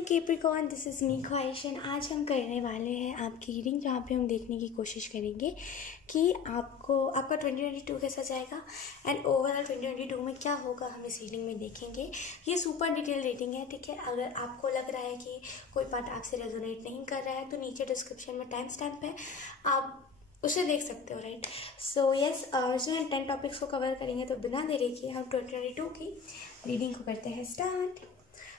Hi Capricorn, this is me ख्वाहिश and आज हम करने वाले हैं आपकी रीडिंग, जहाँ पे हम देखने की कोशिश करेंगे कि आपका 2022 कैसा जाएगा एंड ओवरऑल 2022 में क्या होगा हम इस रीडिंग में देखेंगे। ये सुपर डिटेल रीडिंग है, ठीक है। अगर आपको लग रहा है कि कोई पार्ट आपसे रेजोनेट नहीं कर रहा है तो नीचे डिस्क्रिप्शन में टाइम स्टैम्प है, आप उसे देख सकते हो, राइट। सो यस, इसमें हम 10 टॉपिक्स को कवर करेंगे, तो बिना देरी के हम 2022 की रीडिंग को करते हैं स्टार्ट।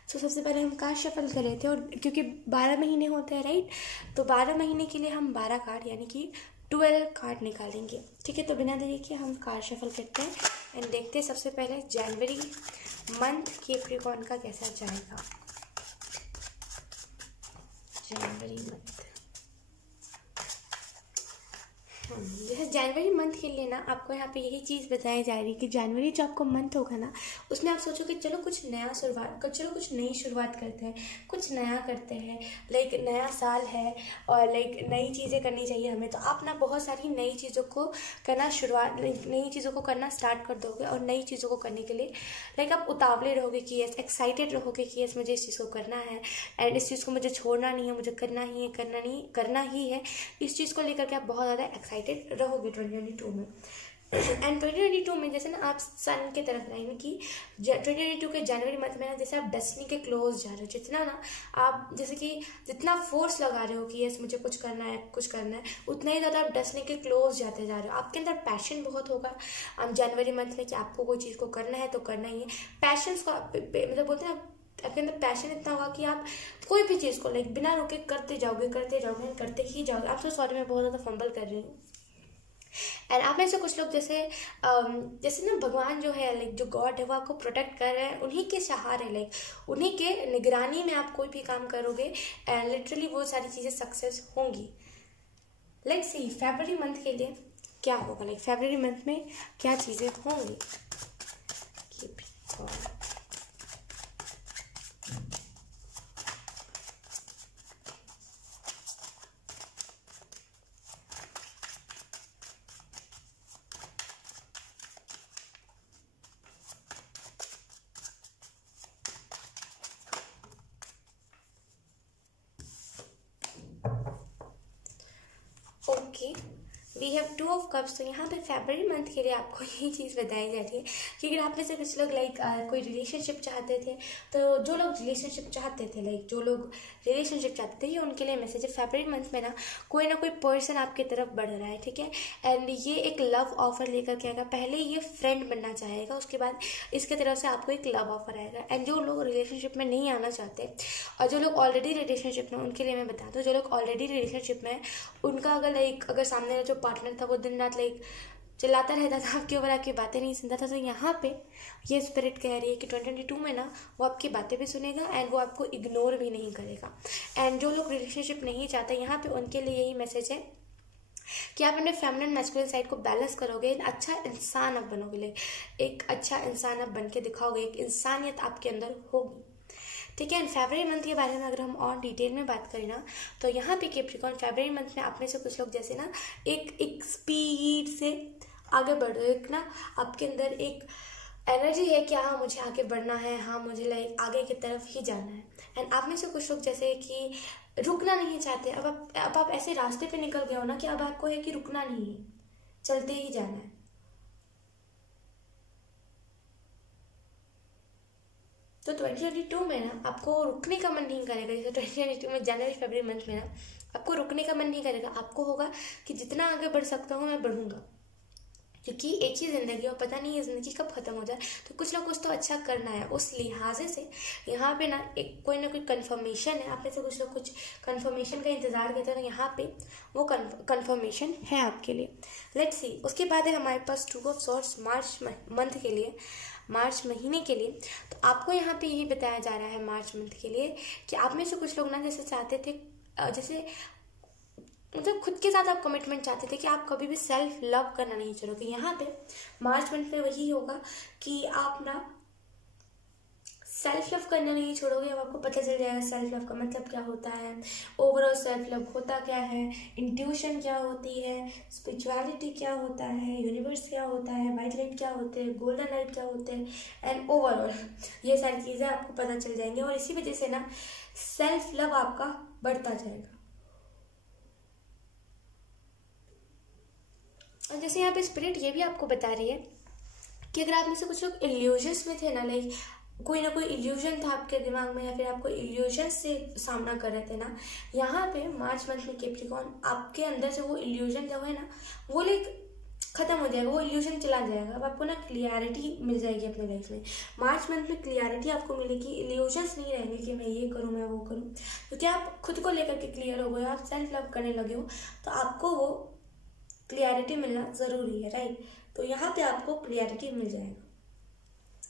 तो सबसे पहले हम कार्ड शफल कर रहे थे, और क्योंकि 12 महीने होते हैं, राइट, तो 12 महीने के लिए हम 12 कार्ड यानी कि 12 कार्ड निकालेंगे, ठीक है। तो बिना देरी के हम कार्ड शफल करते हैं एंड देखते हैं सबसे पहले जनवरी मंथ कैप्रिकॉर्न का कैसा जाएगा। जनवरी मंथ, जैसे जनवरी मंथ के लिए ना आपको यहाँ पे यही चीज़ बताई जा रही है कि जनवरी जो आपको मंथ होगा ना, उसमें आप सोचो कि चलो कुछ नया शुरुआत, चलो कुछ नई शुरुआत करते हैं, कुछ नया करते हैं, लाइक नया साल है और लाइक नई चीज़ें करनी चाहिए हमें। तो आप ना बहुत सारी नई चीज़ों को करना नई चीज़ों को करना स्टार्ट कर दोगे, और नई चीज़ों को करने के लिए लाइक आप उतावले रहोगे कि यस, एक्साइटेड रहोगे कि यस मुझे इस चीज़ को करना है एंड इस चीज़ को मुझे छोड़ना नहीं है, मुझे करना ही है, करना ही है। इस चीज़ को लेकर के आप बहुत ज़्यादा एक्साइटेड रहोगे 2022 में। एंड 2022 में जैसे ना आप सन के तरफ रहेंगे कि 2022 के जनवरी मंथ में ना जैसे आप डेस्टिनी के क्लोज जा रहे हो, जितना ना आप जैसे कि जितना फोर्स लगा रहे हो कि यस मुझे कुछ करना है, उतना ही ज़्यादा आप डेस्टिनी के क्लोज जाते जा रहे हो। आपके अंदर पैशन बहुत होगा जनवरी मंथ में कि आपको कोई चीज़ को करना है तो करना ही है। पैशंस को मतलब बोलते हैं आपके अंदर पैशन इतना होगा कि आप कोई भी चीज़ को लाइक बिना रुके करते जाओगे, करते ही जाओगे। आप तो सॉरी, मैं बहुत ज़्यादा फंबल कर रही हूँ। एंड आप में से कुछ लोग जैसे ना भगवान जो है, लाइक जो गॉड है, वो आपको प्रोटेक्ट कर रहे हैं, उन्हीं के सहारे, लाइक उन्हीं के निगरानी में आप कोई भी काम करोगे एंड लिटरली वो सारी चीज़ें सक्सेस होंगी। लेट्स सी फरवरी मंथ के लिए क्या होगा, लाइक फरवरी मंथ में क्या चीज़ें होंगी। Okay, we have 2 of cups. तो यहाँ पे फरवरी मंथ के लिए आपको यही चीज़ बताई जा रही है कि अगर आप में से कुछ लोग लाइक कोई रिलेशनशिप चाहते थे, तो जो लोग रिलेशनशिप चाहते थे, ये उनके लिए मैसेज है। फरवरी मंथ में ना कोई पर्सन आपकी तरफ बढ़ रहा है, ठीक है। एंड ये एक लव ऑफर लेकर के आएगा। पहले ये फ्रेंड बनना चाहेगा, उसके बाद इसके तरफ से आपको एक लव ऑफर आएगा। एंड जो लोग रिलेशनशिप में नहीं आना चाहते और जो लोग ऑलरेडी रिलेशनशिप में, उनके लिए मैं बता दूँ, जो लोग ऑलरेडी रिलेशनशिप में, उनका अगर सामने जो पार्टनर था वो दिन रात लाइक चिल्लाता रहता था आपके ऊपर, आपकी बातें नहीं सुनता था, तो यहाँ पे ये स्पिरिट कह रही है कि 2022 में ना वो आपकी बातें भी सुनेगा एंड वो आपको इग्नोर भी नहीं करेगा। एंड जो लोग रिलेशनशिप नहीं चाहते, यहाँ पे उनके लिए यही मैसेज है कि आप अपने फेमिनिन मैस्कुलिन साइड को बैलेंस करोगे, अच्छा इंसान आप बनोगे, लाइक एक अच्छा इंसान आप बन के दिखाओगे, एक इंसानियत आपके अंदर होगी, ठीक है। एंड फरवरी मंथ के बारे में अगर हम और डिटेल में बात करें ना, तो यहाँ पे कैप्रिकॉर्न फरवरी मंथ में आप में से कुछ लोग जैसे ना एक स्पीड से आगे बढ़ रहे हो, एक ना आपके अंदर एक एनर्जी है कि हाँ मुझे आगे बढ़ना है, हाँ मुझे लाइक आगे की तरफ ही जाना है। एंड आप में से कुछ लोग जैसे कि रुकना नहीं चाहते, अब आप ऐसे रास्ते पे निकल गए हो ना कि अब आपको है कि रुकना नहीं है, चलते ही जाना है। तो 2022 में ना आपको रुकने का मन नहीं करेगा। जैसे 2022 में जनवरी फरवरी मंथ में ना आपको रुकने का मन नहीं करेगा, आपको होगा कि जितना आगे बढ़ सकता हूँ मैं बढ़ूंगा, क्योंकि एक ही ज़िंदगी और पता नहीं ये ज़िंदगी कब ख़त्म हो जाए, तो कुछ ना कुछ तो अच्छा करना है। उस लिहाजे से यहाँ पे ना कोई ना कोई कन्फर्मेशन है। आप में से कुछ लोग कुछ कन्फर्मेशन का इंतज़ार करते हैं, तो यहाँ पे वो कन्फर्मेशन है आपके लिए। लेट्स सी, उसके बाद है हमारे पास 2 ऑफ सॉर्ड्स मार्च मंथ के लिए, मार्च महीने के लिए। तो आपको यहाँ पे यही बताया जा रहा है मार्च मंथ के लिए कि आप में से कुछ लोग ना जैसे चाहते थे, जैसे मतलब खुद के साथ आप कमिटमेंट चाहते थे कि आप कभी भी सेल्फ लव करना नहीं छोड़ोगे। यहाँ पे मार्च मंथ में वही होगा कि आप ना सेल्फ लव करना नहीं छोड़ोगे, अब आपको पता चल जाएगा सेल्फ लव का मतलब क्या होता है, ओवरऑल सेल्फ लव होता क्या है, इंट्यूशन क्या होती है, स्पिरिचुअलिटी क्या होता है, यूनिवर्स क्या होता है, वाइट लाइट क्या होते हैं, गोल्डन लाइट क्या होते हैं, एंड ओवरऑल ये सारी चीज़ें आपको पता चल जाएंगी। और इसी वजह से ना सेल्फ लव आपका बढ़ता जाएगा। और जैसे यहाँ पे स्पिरिट ये भी आपको बता रही है कि अगर आप में से कुछ लोग इल्यूजन्स में थे ना, लाइक कोई ना कोई इल्यूजन था आपके दिमाग में, या फिर आपको इल्यूजन से सामना कर रहे थे ना, यहाँ पे मार्च मंथ में कैप्रिकॉर्न आपके अंदर से वो इल्यूजन जो है ना वो लाइक खत्म हो जाएगा, वो इल्यूजन चला जाएगा। अब आपको ना क्लियरिटी मिल जाएगी अपने लाइफ में। मार्च मंथ में क्लियरिटी आपको मिलेगी, इल्यूजन्स नहीं रहेंगे कि मैं ये करूँ मैं वो करूँ, क्योंकि आप खुद को लेकर के क्लियर हो गए, आप सेल्फ लव करने लगे हो, तो आपको वो क्लियरिटी मिलना ज़रूरी है, राइट। तो यहाँ पे आपको क्लियरिटी मिल जाएगा।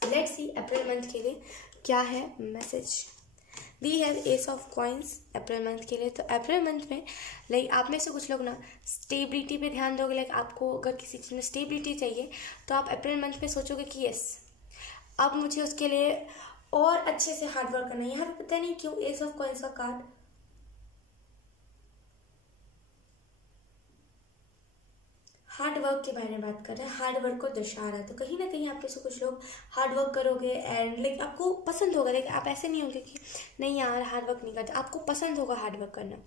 लेट्स सी अप्रैल मंथ के लिए क्या है message. We have ace of coins April month के लिए। तो अप्रैल मंथ में लाइक आप में से कुछ लोग ना स्टेबिलिटी पे ध्यान दोगे। लाइक आपको अगर किसी चीज़ में स्टेबिलिटी चाहिए तो आप अप्रैल मंथ में सोचोगे कि यस अब मुझे उसके लिए और अच्छे से हार्ड वर्क करना है। यहाँ पे पता नहीं क्यों एस ऑफ कॉइन्स का कार्ड हार्ड वर्क के बारे में बात कर रहे हैं, हार्ड वर्क को दर्शा रहा है। तो कहीं ना कहीं आप में से कुछ लोग हार्ड वर्क करोगे एंड लाइक आपको पसंद होगा। लाइक आप ऐसे नहीं होंगे कि नहीं यार हार्ड वर्क नहीं करते, आपको पसंद होगा हार्ड वर्क करना।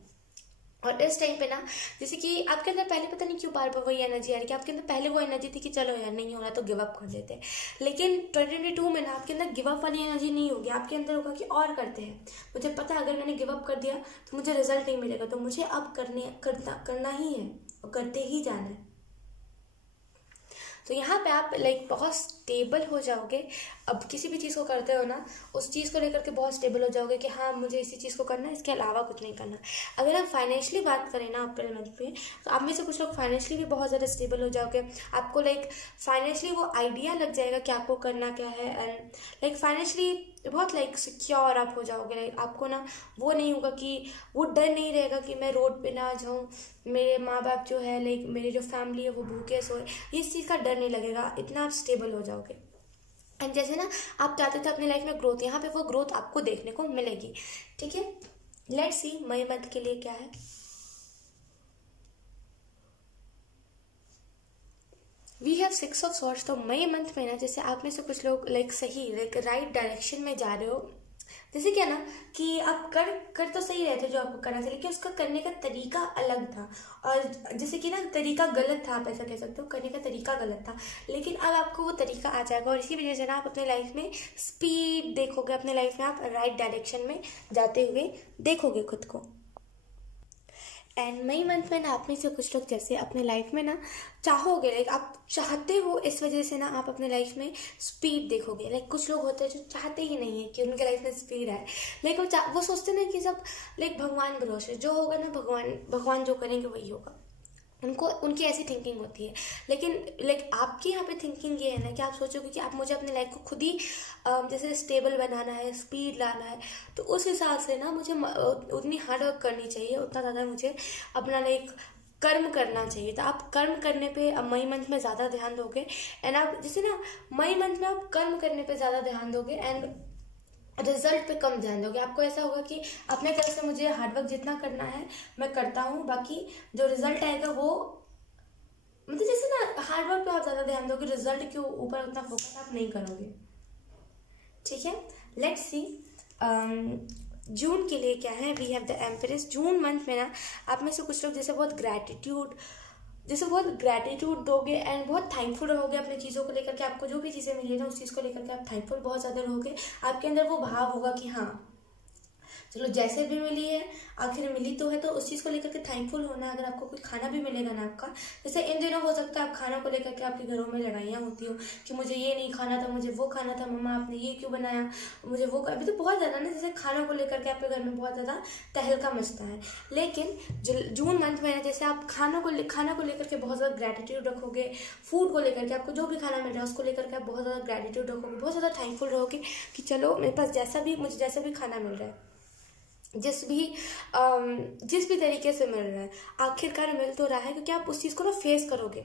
और इस टाइम पे ना जैसे कि आपके अंदर पहले पता नहीं क्यों बार बार वही एनर्जी आ रही है कि आपके अंदर पहले वो एनर्जी थी कि चलो यार नहीं हो रहा तो गिव अप कर देते हैं, लेकिन 2022 में ना आपके अंदर गिव अप वाली एनर्जी नहीं होगी। आपके अंदर होगा कि और करते हैं, मुझे पता है अगर मैंने गिव अप कर दिया तो मुझे रिजल्ट नहीं मिलेगा, तो मुझे अब करना ही है और करते ही जाना है। तो यहाँ पे आप लाइक बहुत स्टेबल हो जाओगे। अब किसी भी चीज़ को करते हो ना उस चीज़ को लेकर के बहुत स्टेबल हो जाओगे कि हाँ मुझे इसी चीज़ को करना है, इसके अलावा कुछ नहीं करना। अगर आप फाइनेंशियली बात करें ना अप्रैल मंथ में, तो आप में से कुछ लोग फाइनेंशियली भी बहुत ज़्यादा स्टेबल हो जाओगे। आपको लाइक फाइनेंशियली वो आइडिया लग जाएगा कि आपको करना क्या है, एंड लाइक फाइनेंशियली बहुत लाइक सिक्योर आप हो जाओगे। लाइक आपको ना वो नहीं होगा कि वो डर नहीं रहेगा कि मैं रोड पे ना जाऊँ, मेरे माँ बाप जो है लाइक मेरी जो फैमिली है वो भूखे सोए, इस चीज़ का डर नहीं लगेगा। इतना आप स्टेबल हो जाओगे। एंड जैसे ना आप चाहते थे अपनी लाइफ में ग्रोथ, यहाँ पे वो ग्रोथ आपको देखने को मिलेगी। ठीक है, लेट्स सी मई मंथ के लिए क्या है। We have 6 of swords. तो मई मंथ में ना जैसे आप में से कुछ लोग लाइक सही लाइक राइट डायरेक्शन में जा रहे हो। जैसे क्या ना कि आप कर तो सही रहे थे जो आपको करना था, लेकिन उसका करने का तरीका अलग था। और जैसे कि ना तरीका गलत था, आप ऐसा कह सकते हो, करने का तरीका गलत था, लेकिन अब आपको वो तरीका आ जाएगा। और इसी वजह से ना आप अपने लाइफ में स्पीड देखोगे, अपने लाइफ में आप राइट डायरेक्शन में जाते हुए देखोगे खुद को। एंड मई मंथ में ना आप में से कुछ लोग जैसे अपने लाइफ में ना चाहोगे, लाइक आप चाहते हो, इस वजह से ना आप अपने लाइफ में स्पीड देखोगे। लाइक कुछ लोग होते हैं जो चाहते ही नहीं है कि उनके लाइफ में स्पीड आए, लाइक वो सोचते ना कि सब लाइक भगवान भरोसे जो होगा ना भगवान जो करेंगे वही होगा। उनकी ऐसी थिंकिंग होती है। लेकिन लाइक आपकी यहाँ पे थिंकिंग ये है ना कि आप सोचोगे कि आप मुझे अपने लाइफ को खुद ही जैसे स्टेबल बनाना है, स्पीड लाना है, तो उस हिसाब से ना मुझे उतनी हार्ड वर्क करनी चाहिए, उतना ज़्यादा मुझे अपना लाइक कर्म करना चाहिए। तो आप कर्म करने पे अब मई मंथ में ज़्यादा ध्यान दोगे। एंड आप जैसे ना मई मंथ में आप कर्म करने पे ज़्यादा ध्यान दोगे एंड रिजल्ट पे कम ध्यान दोगे। आपको ऐसा होगा कि अपने तरफ से मुझे हार्डवर्क जितना करना है मैं करता हूँ, बाकी जो रिजल्ट आएगा वो मतलब जैसे ना हार्डवर्क पे आप ज़्यादा ध्यान दोगे, रिजल्ट के ऊपर उतना फोकस आप नहीं करोगे। ठीक है, लेट्स सी जून के लिए क्या है। We have the empress. June month में ना आप में से कुछ लोग जैसे बहुत ग्रैटिट्यूड दोगे एंड बहुत थैंकफुल रहोगे अपनी चीज़ों को लेकर के। आपको जो भी चीज़ें मिली ना उस चीज़ को लेकर के आप थैंकफुल बहुत ज़्यादा रहोगे। आपके अंदर वो भाव होगा कि हाँ चलो जैसे भी मिली है आखिर मिली तो है, तो उस चीज़ को लेकर के थैंकफुल होना। अगर आपको कुछ खाना भी मिलेगा ना आपका, जैसे इन दिनों हो सकता है आप खाना को लेकर के आपके घरों में लड़ाइयाँ होती हो कि मुझे ये नहीं खाना था, मुझे वो खाना था, मम्मा आपने ये क्यों बनाया, मुझे वो। अभी तो बहुत ज़्यादा ना जैसे खाना को लेकर के आपके घर में बहुत ज़्यादा तहलका मचता है। लेकिन जून मंथ में जैसे आप खाना को लेकर के बहुत ज़्यादा ग्रैटिट्यूड रखोगे, फूड को लेकर के आपको जो भी खाना मिल रहा है उसको लेकर के आप बहुत ज़्यादा ग्रैटिट्यूड रखोगे, बहुत ज़्यादा थैंकफुल रहोगे कि चलो मेरे पास मुझे जैसा भी खाना मिल रहा है, जिस भी तरीके से मिल रहा है, आखिरकार मिल तो रहा है, क्योंकि आप उस चीज़ को ना फेस करोगे।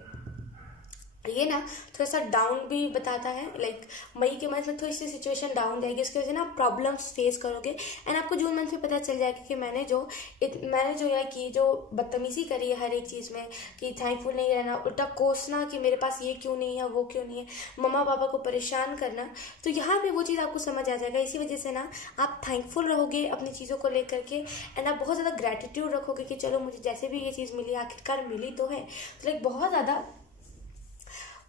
ये ना थोड़ा सा डाउन भी बताता है, लाइक मई के मंथ में थोड़ी सी सिचुएशन डाउन जाएगी, उसकी वजह से ना प्रॉब्लम्स फेस करोगे। एंड आपको जून मंथ में पता चल जाएगा कि मैंने जो यार की जो बदतमीजी करी है हर एक चीज़ में, कि थैंकफुल नहीं रहना, उल्टा कोसना कि मेरे पास ये क्यों नहीं है, वो क्यों नहीं है, मम्मा पापा को परेशान करना, तो यहाँ पे वो चीज़ आपको समझ आ जाएगा। इसी वजह से ना आप थैंकफुल रहोगे अपनी चीज़ों को लेकर के, एंड आप बहुत ज़्यादा ग्रेटिट्यूड रखोगे कि चलो मुझे जैसे भी ये चीज़ मिली आखिरकार मिली तो है, तो लाइक बहुत ज़्यादा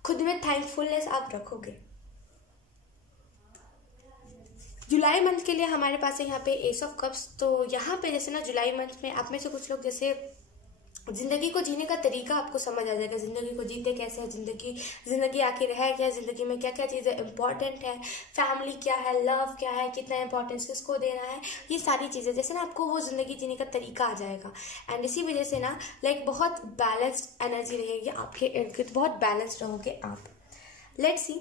खुद में थैंकफुलनेस आप रखोगे। जुलाई मंथ के लिए हमारे पास है यहाँ पे एस ऑफ कप्स। तो यहाँ पे जैसे ना जुलाई मंथ में आप में से कुछ लोग जैसे जिंदगी को जीने का तरीका आपको समझ आ जाएगा, जिंदगी को जीते कैसे हैं, जिंदगी आखिर है क्या, जिंदगी में क्या क्या चीज़ें इंपॉर्टेंट है, फैमिली क्या है, लव क्या है, कितना इंपॉर्टेंस किसको देना है, ये सारी चीज़ें जैसे ना आपको वो जिंदगी जीने का तरीका आ जाएगा। एंड इसी वजह से ना लाइक बहुत बैलेंस्ड एनर्जी रहेगी आपके इर्द गिर्द, बहुत बैलेंस्ड रहोगे आप। लेट्स सी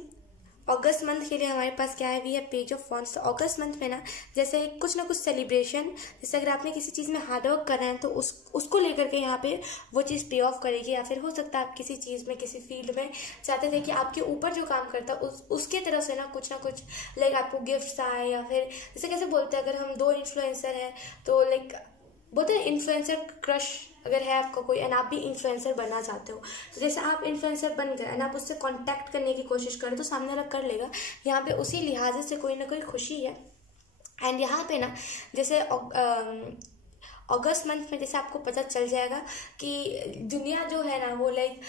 अगस्त मंथ के लिए हमारे पास क्या है, वी है पेज ऑफ वॉन्ड्स। तो अगस्त मंथ में ना जैसे कुछ ना कुछ सेलिब्रेशन, जैसे अगर आपने किसी चीज़ में हार्डवर्क कर रहे हैं तो उसको लेकर के यहाँ पे वो चीज़ पे ऑफ करेगी, या फिर हो सकता है आप किसी चीज़ में किसी फील्ड में चाहते थे कि आपके ऊपर जो काम करता है उसके तरफ से ना कुछ लाइक आपको गिफ्ट्स आए, या फिर जैसे कैसे बोलते हैं अगर हम दो इन्फ्लुएंसर हैं तो लाइक बोलते हैं इन्फ्लुएंसर क्रश अगर है आपका कोई एंड आप भी इन्फ्लुएंसर बनना चाहते हो, तो जैसे आप इन्फ्लुएंसर बन गए एंड आप उससे कांटेक्ट करने की कोशिश करें तो सामने वाला कर लेगा। यहाँ पे उसी लिहाज से कोई ना कोई खुशी है। एंड यहाँ पे ना जैसे अगस्त मंथ में जैसे आपको पता चल जाएगा कि दुनिया जो है ना वो लाइक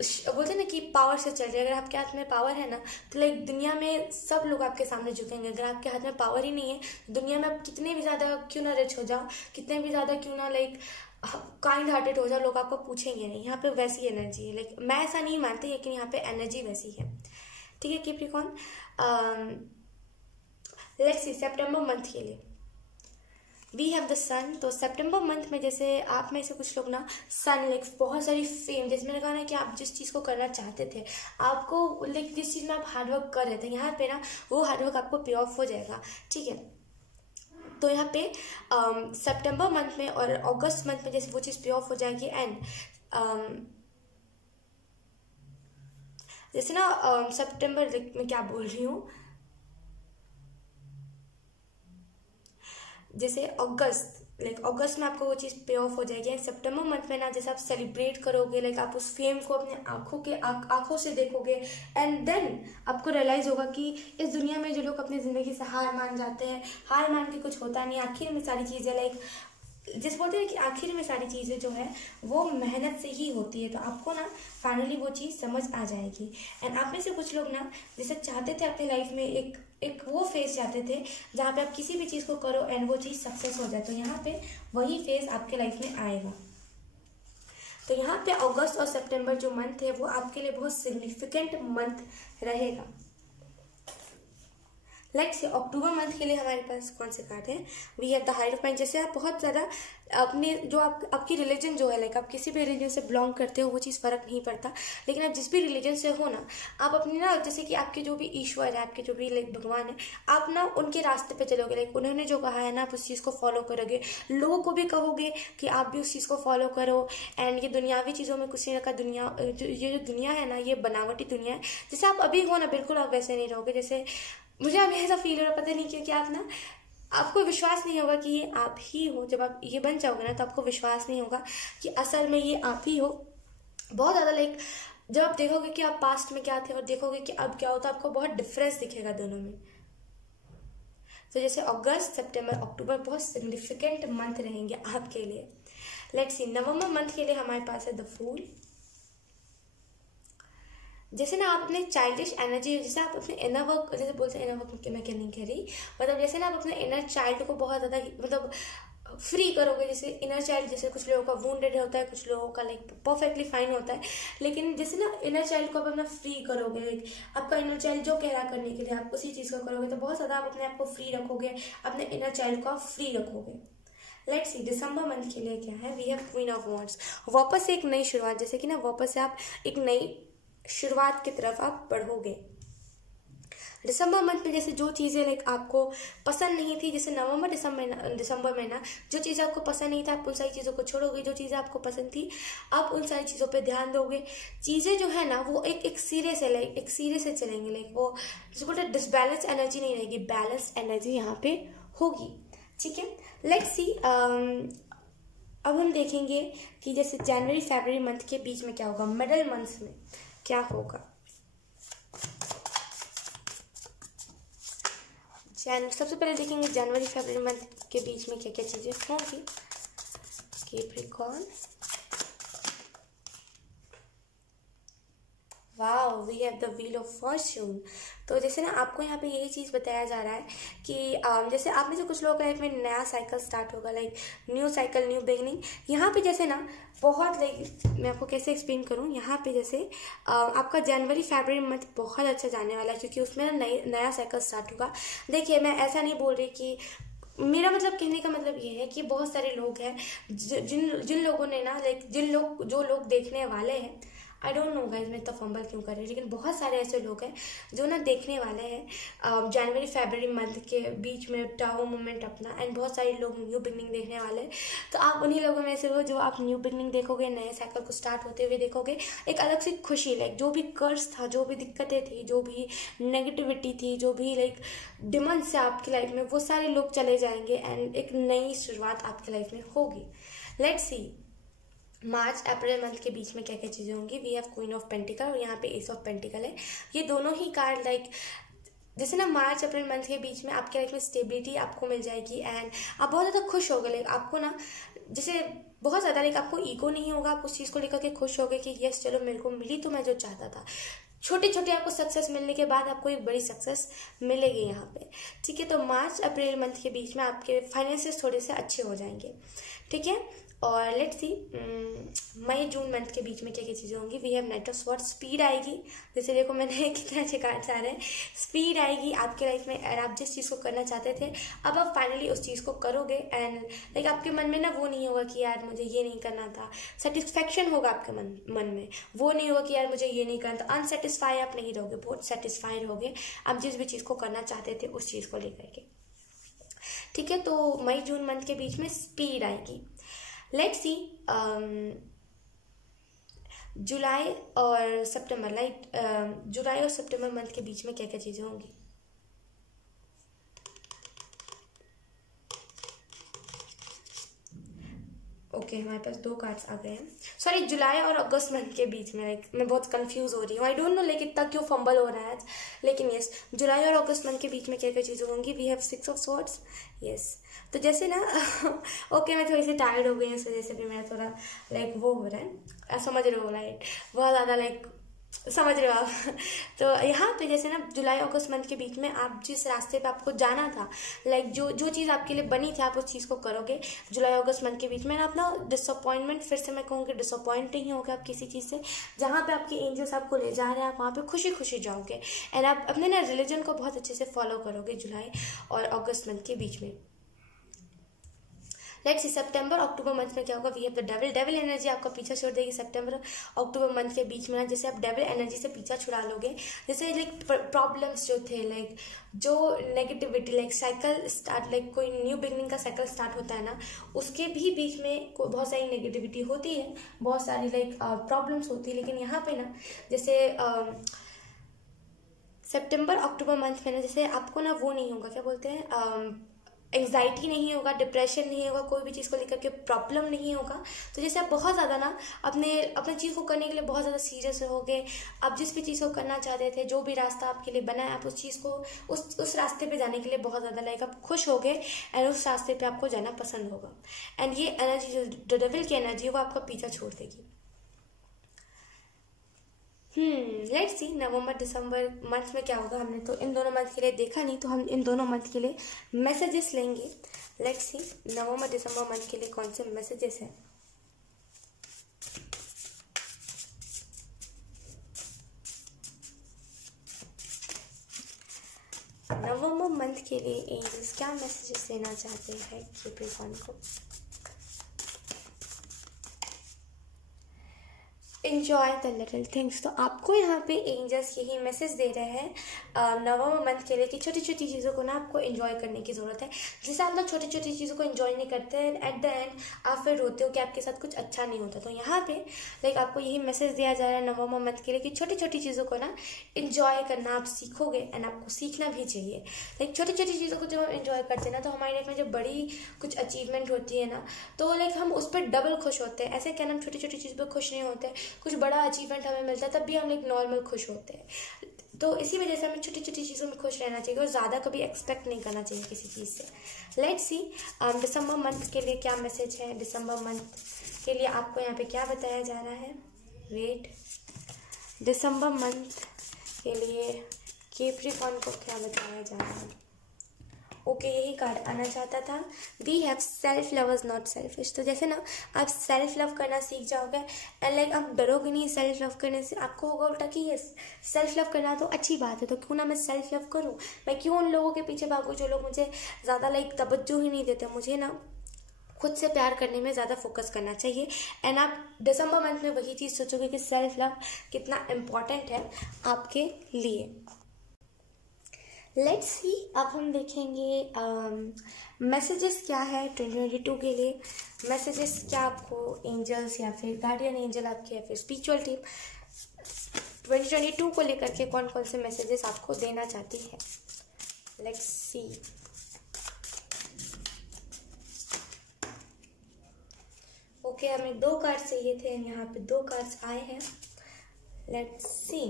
बोलते हैं ना कि पावर से चल रही है। अगर आपके हाथ में पावर है ना तो लाइक दुनिया में सब लोग आपके सामने झुकेंगे। अगर आपके हाथ में पावर ही नहीं है, दुनिया में आप कितने भी ज़्यादा क्यों ना रिच हो जाओ, कितने भी ज़्यादा क्यों ना लाइक काइंड हार्टेड हो जाओ, लोग आपको पूछेंगे नहीं। यहाँ पे वैसी एनर्जी है, लाइक मैं ऐसा नहीं मानती लेकिन यहाँ पे एनर्जी वैसी है। ठीक है Capricorn, let's see September month के लिए वी हैव द सन। तो सितंबर मंथ में जैसे आप में से कुछ लोग ना सन लाइक बहुत सारी फेम, जैसे मैंने कहा ना कि आप जिस चीज़ को करना चाहते थे, आपको लाइक जिस चीज़ में आप हार्डवर्क कर रहे थे, यहाँ पे ना वो हार्डवर्क आपको पे ऑफ हो जाएगा। ठीक है, तो यहाँ पे सितंबर मंथ में और अगस्त मंथ में जैसे वो चीज़ पे ऑफ हो जाएगी। एंड जैसे ना सितंबर में क्या बोल रही हूँ, जैसे अगस्त अगस्त में आपको वो चीज़ पे ऑफ हो जाएगी। सितंबर मंथ में ना जैसे आप सेलिब्रेट करोगे, लाइक आप उस फेम को अपने आंखों से देखोगे, एंड देन आपको रियलाइज होगा कि इस दुनिया में जो लोग अपनी ज़िंदगी से हार मान जाते हैं, हार मान के कुछ होता नहीं, आखिर में सारी चीज़ें लाइक जिस बोलते हैं कि आखिर में सारी चीज़ें जो है वो मेहनत से ही होती है। तो आपको ना फाइनली वो चीज़ समझ आ जाएगी। एंड आप में से कुछ लोग ना जैसे चाहते थे अपनी लाइफ में एक वो फेज चाहते थे जहाँ पे आप किसी भी चीज़ को करो एंड वो चीज़ सक्सेस हो जाए, तो यहाँ पे वही फेज आपके लाइफ में आएगा। तो यहाँ पे अगस्त और सितंबर जो मंथ है वो आपके लिए बहुत सिग्निफिकेंट मंथ रहेगा। लाइक से अक्टूबर मंथ के लिए हमारे पास कौन से कार्ड हैं, we have the hide of mind. जैसे आप बहुत ज़्यादा अपने जो आपकी रिलीजन जो है, लाइक आप किसी भी रिलीजन से बिलोंग करते हो वो चीज़ फ़र्क नहीं पड़ता, लेकिन आप जिस भी रिलीजन से हो ना, आप अपनी ना जैसे कि आपके जो भी ईश्वर है, आपके जो भी लाइक भगवान है, आप ना उनके रास्ते पे चलोगे, लाइक उन्होंने जो कहा है ना आप उस चीज़ को फॉलो करोगे, लोगों को भी कहोगे कि आप भी उस चीज़ को फॉलो करो। एंड ये दुनियावी चीज़ों में कुछ नहीं रखा, ये जो दुनिया है ना ये बनावटी दुनिया है। जैसे आप अभी हो ना बिल्कुल आप वैसे नहीं रहोगे। जैसे मुझे अभी ऐसा फील हो रहा, पता नहीं क्यों कि आप ना आपको विश्वास नहीं होगा कि ये आप ही हो। जब आप ये बन जाओगे ना तो आपको विश्वास नहीं होगा कि असल में ये आप ही हो। बहुत ज़्यादा लाइक जब आप देखोगे कि आप पास्ट में क्या थे और देखोगे कि अब क्या होता है, आपको बहुत डिफरेंस दिखेगा दोनों में। तो जैसे अगस्त सितंबर अक्टूबर बहुत सिग्निफिकेंट मंथ रहेंगे आपके लिए। लेट्स सी नवंबर मंथ के लिए हमारे पास है द फूल। जैसे ना आप अपने चाइल्डिश एनर्जी, जैसे आप अपने इनर वर्क, जैसे बोलते हैं इनर वर्क मैं क्या नहीं कह रही, मतलब जैसे ना आप अपने इनर चाइल्ड को बहुत ज़्यादा मतलब फ्री करोगे। जैसे इनर चाइल्ड, जैसे कुछ लोगों का वुंडेड होता है, कुछ लोगों का लाइक परफेक्टली फाइन होता है, लेकिन जैसे ना इनर चाइल्ड को आप अपना फ्री करोगे, लाइक आपका इनर चाइल्ड जो कह रहा करने के लिए आप उसी चीज़ को करोगे, तो बहुत ज़्यादा आप अपने आप को फ्री रखोगे, अपने इनर चाइल्ड को आप फ्री रखोगे। लेट्स सी दिसंबर मंथ के लिए क्या है, we have queen of wands. वापस से एक नई शुरुआत, जैसे कि ना वापस से आप एक नई शुरुआत की तरफ आप बढ़ोगे। दिसंबर मंथ में जैसे जो चीज़ें लाइक आपको पसंद नहीं थी, जैसे नवंबर दिसंबर में ना जो चीज़ें आपको पसंद नहीं था आप उन सारी चीज़ों को छोड़ोगे, जो चीज़ें आपको पसंद थी आप उन सारी चीज़ों पे ध्यान दोगे। चीज़ें जो है ना वो एक सिरे से चलेंगे, लाइक वो जिसको बोलते हैं डिसबैलेंस एनर्जी नहीं रहेगी, बैलेंस एनर्जी यहाँ पे होगी। ठीक है, लेट्स सी। अब हम देखेंगे कि जैसे जनवरी फरवरी मंथ के बीच में क्या होगा, मिडल मंथ्स में क्या होगा। सबसे पहले देखेंगे जनवरी फरवरी मंथ के बीच में क्या क्या चीज़ें होंगी। Capricorn, wow, we have the wheel of fortune. तो जैसे ना आपको यहाँ पे यही चीज़ बताया जा रहा है कि जैसे आप में से कुछ लोगों के लाइफ में नया साइकिल स्टार्ट होगा, like new cycle, new beginning. यहाँ पे जैसे ना बहुत लाइक मैं आपको कैसे एक्सप्लेन करूँ, यहाँ पे जैसे आपका जनवरी फरवरी मंथ बहुत अच्छा जाने वाला है क्योंकि उसमें ना नया साइकिल स्टार्ट होगा। देखिए मैं ऐसा नहीं बोल रही कि, मेरा मतलब कहने का मतलब ये है कि बहुत सारे लोग हैं जिन लोगों ने ना लाइक जो लोग देखने वाले हैं, आई डोंट नो गाइज मैं इतना फंबल क्यों कर रही हूँ, लेकिन बहुत सारे ऐसे लोग हैं जो ना देखने वाले हैं जनवरी फरवरी मंथ के बीच में टाओ मोमेंट अपना, एंड बहुत सारे लोग न्यू बिगनिंग देखने वाले हैं। तो आप उन्हीं लोगों में से हो जो आप न्यू बिगनिंग देखोगे, नए साइकिल को स्टार्ट होते हुए देखोगे। एक अलग सी खुशी, लाइक जो भी कर्ज था, जो भी दिक्कतें थी, जो भी नेगेटिविटी थी, जो भी लाइक डिमांड्स से आपकी लाइफ में, वो सारे लोग चले जाएंगे एंड एक नई शुरुआत आपकी लाइफ में होगी। Let's see March April month के बीच में क्या क्या चीज़ें होंगी। We have queen of pentacle और यहाँ पे एस ऑफ पेंटिकल है। ये दोनों ही कार्ड लाइक जैसे ना मार्च अप्रैल मंथ के बीच में आपके लाइफ में स्टेबिलिटी आपको मिल जाएगी एंड आप बहुत ज़्यादा खुश होगे। लाइक आपको ना जैसे बहुत ज़्यादा लाइक आपको ईगो नहीं होगा, आप उस चीज़ को लेकर के खुश होगे कि यस चलो मेरे को मिली तो मैं जो चाहता था। छोटे छोटे आपको सक्सेस मिलने के बाद आपको एक बड़ी सक्सेस मिलेगी यहाँ पे। ठीक है, तो मार्च अप्रैल मंथ के बीच में आपके फाइनेंसेस थोड़े से अच्छे हो जाएंगे। ठीक है, और let's see May June month के बीच में क्या क्या चीज़ें होंगी। We have knight of swords, speed आएगी। जैसे देखो मैंने कितने अच्छे कार्ड्स आ रहे हैं। स्पीड आएगी आपके लाइफ में और आप जिस चीज़ को करना चाहते थे अब आप फाइनली उस चीज़ को करोगे एंड लाइक आपके मन में ना वो नहीं होगा कि यार मुझे ये नहीं करना था। सेटिस्फैक्शन होगा आपके मन में, वो नहीं होगा कि यार मुझे ये नहीं करना था। अनसेटिस्फाई आप नहीं रहोगे, बहुत सेटिस्फाइड होगे आप जिस भी चीज़ को करना चाहते थे उस चीज़ को लेकर के। ठीक है, तो मई जून मंथ के बीच में स्पीड आएगी। लेट्स सी जुलाई और सितंबर, जुलाई और सितंबर मंथ के बीच में क्या क्या चीज़ें होंगी। ओके, हमारे पास दो कार्ड्स आ गए हैं। सॉरी, जुलाई और अगस्त मंथ के बीच में लाइक मैं बहुत कंफ्यूज हो रही हूँ। आई डोंट नो लाइक इतना क्यों फंबल हो रहा है आज, लेकिन यस जुलाई और अगस्त मंथ के बीच में क्या क्या चीज़ें होंगी। We have six of swords. Yes, तो जैसे ना ओके मैं थोड़ी सी टायर्ड हो गई हूँ, इस वजह से भी मेरा थोड़ा लाइक वो हो रहा है, समझ रहे हो राइट, बहुत ज़्यादा लाइक समझ रहे हो आप तो यहाँ पे जैसे ना जुलाई अगस्त मंथ के बीच में आप जिस रास्ते पे आपको जाना था, लाइक जो चीज़ आपके लिए बनी थी आप उस चीज़ को करोगे। जुलाई अगस्त मंथ के बीच में ना अपना डिसअपॉइंटमेंट, फिर से मैं कहूँगी डिसअपॉइंट नहीं होगा आप किसी चीज़ से। जहाँ पे आपके एंजल्स आपको ले जा रहे हैं आप वहाँ पे खुशी खुशी जाओगे एंड आप अपने ना रिलीजन को बहुत अच्छे से फॉलो करोगे जुलाई और अगस्त मंथ के बीच में। Let's see September October month में क्या होगा। We have the devil energy आपका पीछा छोड़ देगी सितंबर अक्टूबर मंथ के बीच में ना। जैसे आप डेविल एनर्जी से पीछा छुड़ा लोगे, जैसे लाइक प्रॉब्लम्स जो थे, लाइक जो negativity, like cycle start, like कोई न्यू बिगनिंग का साइकिल स्टार्ट होता है ना, उसके भी बीच में बहुत सारी नेगेटिविटी होती है, बहुत सारी लाइक प्रॉब्लम्स होती है। लेकिन यहाँ पे ना जैसे सितंबर अक्टूबर मंथ में ना जैसे आपको ना वो नहीं होगा, क्या बोलते हैं, एंग्जाइटी नहीं होगा, डिप्रेशन नहीं होगा, कोई भी चीज़ को लेकर के प्रॉब्लम नहीं होगा। तो जैसे आप बहुत ज़्यादा ना अपने चीज़ को करने के लिए बहुत ज़्यादा सीरियस रहोगे। आप जिस भी चीज़ को करना चाहते थे, जो भी रास्ता आपके लिए बना है, आप उस चीज़ को उस रास्ते पे जाने के लिए बहुत ज़्यादा लाइक आप खुश होगे एंड उस रास्ते पे आपको जाना पसंद होगा। एंड ये एनर्जी जो डेविल की एनर्जी है वो आपका पीछा छोड़ देगी। Let's see November December month में क्या होगा। हमने तो इन दोनों मंथ के लिए देखा नहीं, तो हम इन दोनों मंथ के लिए मैसेजेस लेंगे। Let's see November December month के लिए कौन से मैसेजेस हैं। नवंबर मंथ के लिए एंजल्स क्या मैसेजेस देना चाहते हैं कैप्रिकॉर्न को। Enjoy the little things. तो आपको यहाँ पे एंजल्स यही मैसेज दे रहे हैं नवंबर मंथ के लिए कि छोटी छोटी चीज़ों को ना आपको एंजॉय करने की ज़रूरत है। जैसे आप लोग छोटी छोटी चीज़ों को एंजॉय नहीं करते हैं, एट द एंड आप फिर रोते हो कि आपके साथ कुछ अच्छा नहीं होता। तो यहाँ पे लाइक आपको यही मैसेज दिया जा रहा है नवंबर मंथ के लिए कि छोटी छोटी चीज़ों को ना एंजॉय करना आप सीखोगे, एंड आपको सीखना भी चाहिए। लाइक छोटी छोटी चीज़ों को जब हम एंजॉय करते हैं ना, तो हमारी लाइफ में जब बड़ी कुछ अचीवमेंट होती है ना, तो लाइक हम उस पर डबल खुश होते हैं। ऐसे क्या हम छोटी छोटी चीज़ पर खुश नहीं होते, कुछ बड़ा अचीवमेंट हमें मिलता है तब भी हम लाइक नॉर्मल खुश होते हैं। तो इसी वजह से हमें छोटी छोटी चीज़ों में खुश रहना चाहिए और ज़्यादा कभी एक्सपेक्ट नहीं करना चाहिए किसी चीज़ से। लेट्स सी दिसंबर मंथ के लिए क्या मैसेज है। दिसंबर मंथ के लिए आपको यहाँ पे क्या बताया जा रहा है। वेट, दिसंबर मंथ के लिए कैप्रिकॉर्न को क्या बताया जा रहा है। ओके, यही कार्ड आना चाहता था। We have self love is not selfish. तो जैसे ना आप सेल्फ लव करना सीख जाओगे एंड लाइक आप डरोगे नहीं सेल्फ लव करने से। आपको होगा उल्टा कि ये सेल्फ लव करना तो अच्छी बात है, तो क्यों ना मैं सेल्फ लव करूँ। मैं क्यों उन लोगों के पीछे भागूँ जो लोग मुझे ज़्यादा लाइक तवज्जो ही नहीं देते। मुझे ना खुद से प्यार करने में ज़्यादा फोकस करना चाहिए। एंड आप दिसंबर मंथ में वही चीज़ सोचोगे कि सेल्फ लव कितना इम्पॉर्टेंट है आपके लिए। लेट्स सी, अब हम देखेंगे मैसेजेस क्या है 2022 के लिए। मैसेजेस क्या आपको एंजल्स या फिर गार्डियन एंजल आपके या फिर स्पिरिचुअल टीम 2022 को लेकर के कौन कौन से मैसेजेस आपको देना चाहती है। Let's see. ओके, हमें 2 कार्ड चाहिए थे, यहाँ पे 2 कार्ड्स आए हैं। Let's see.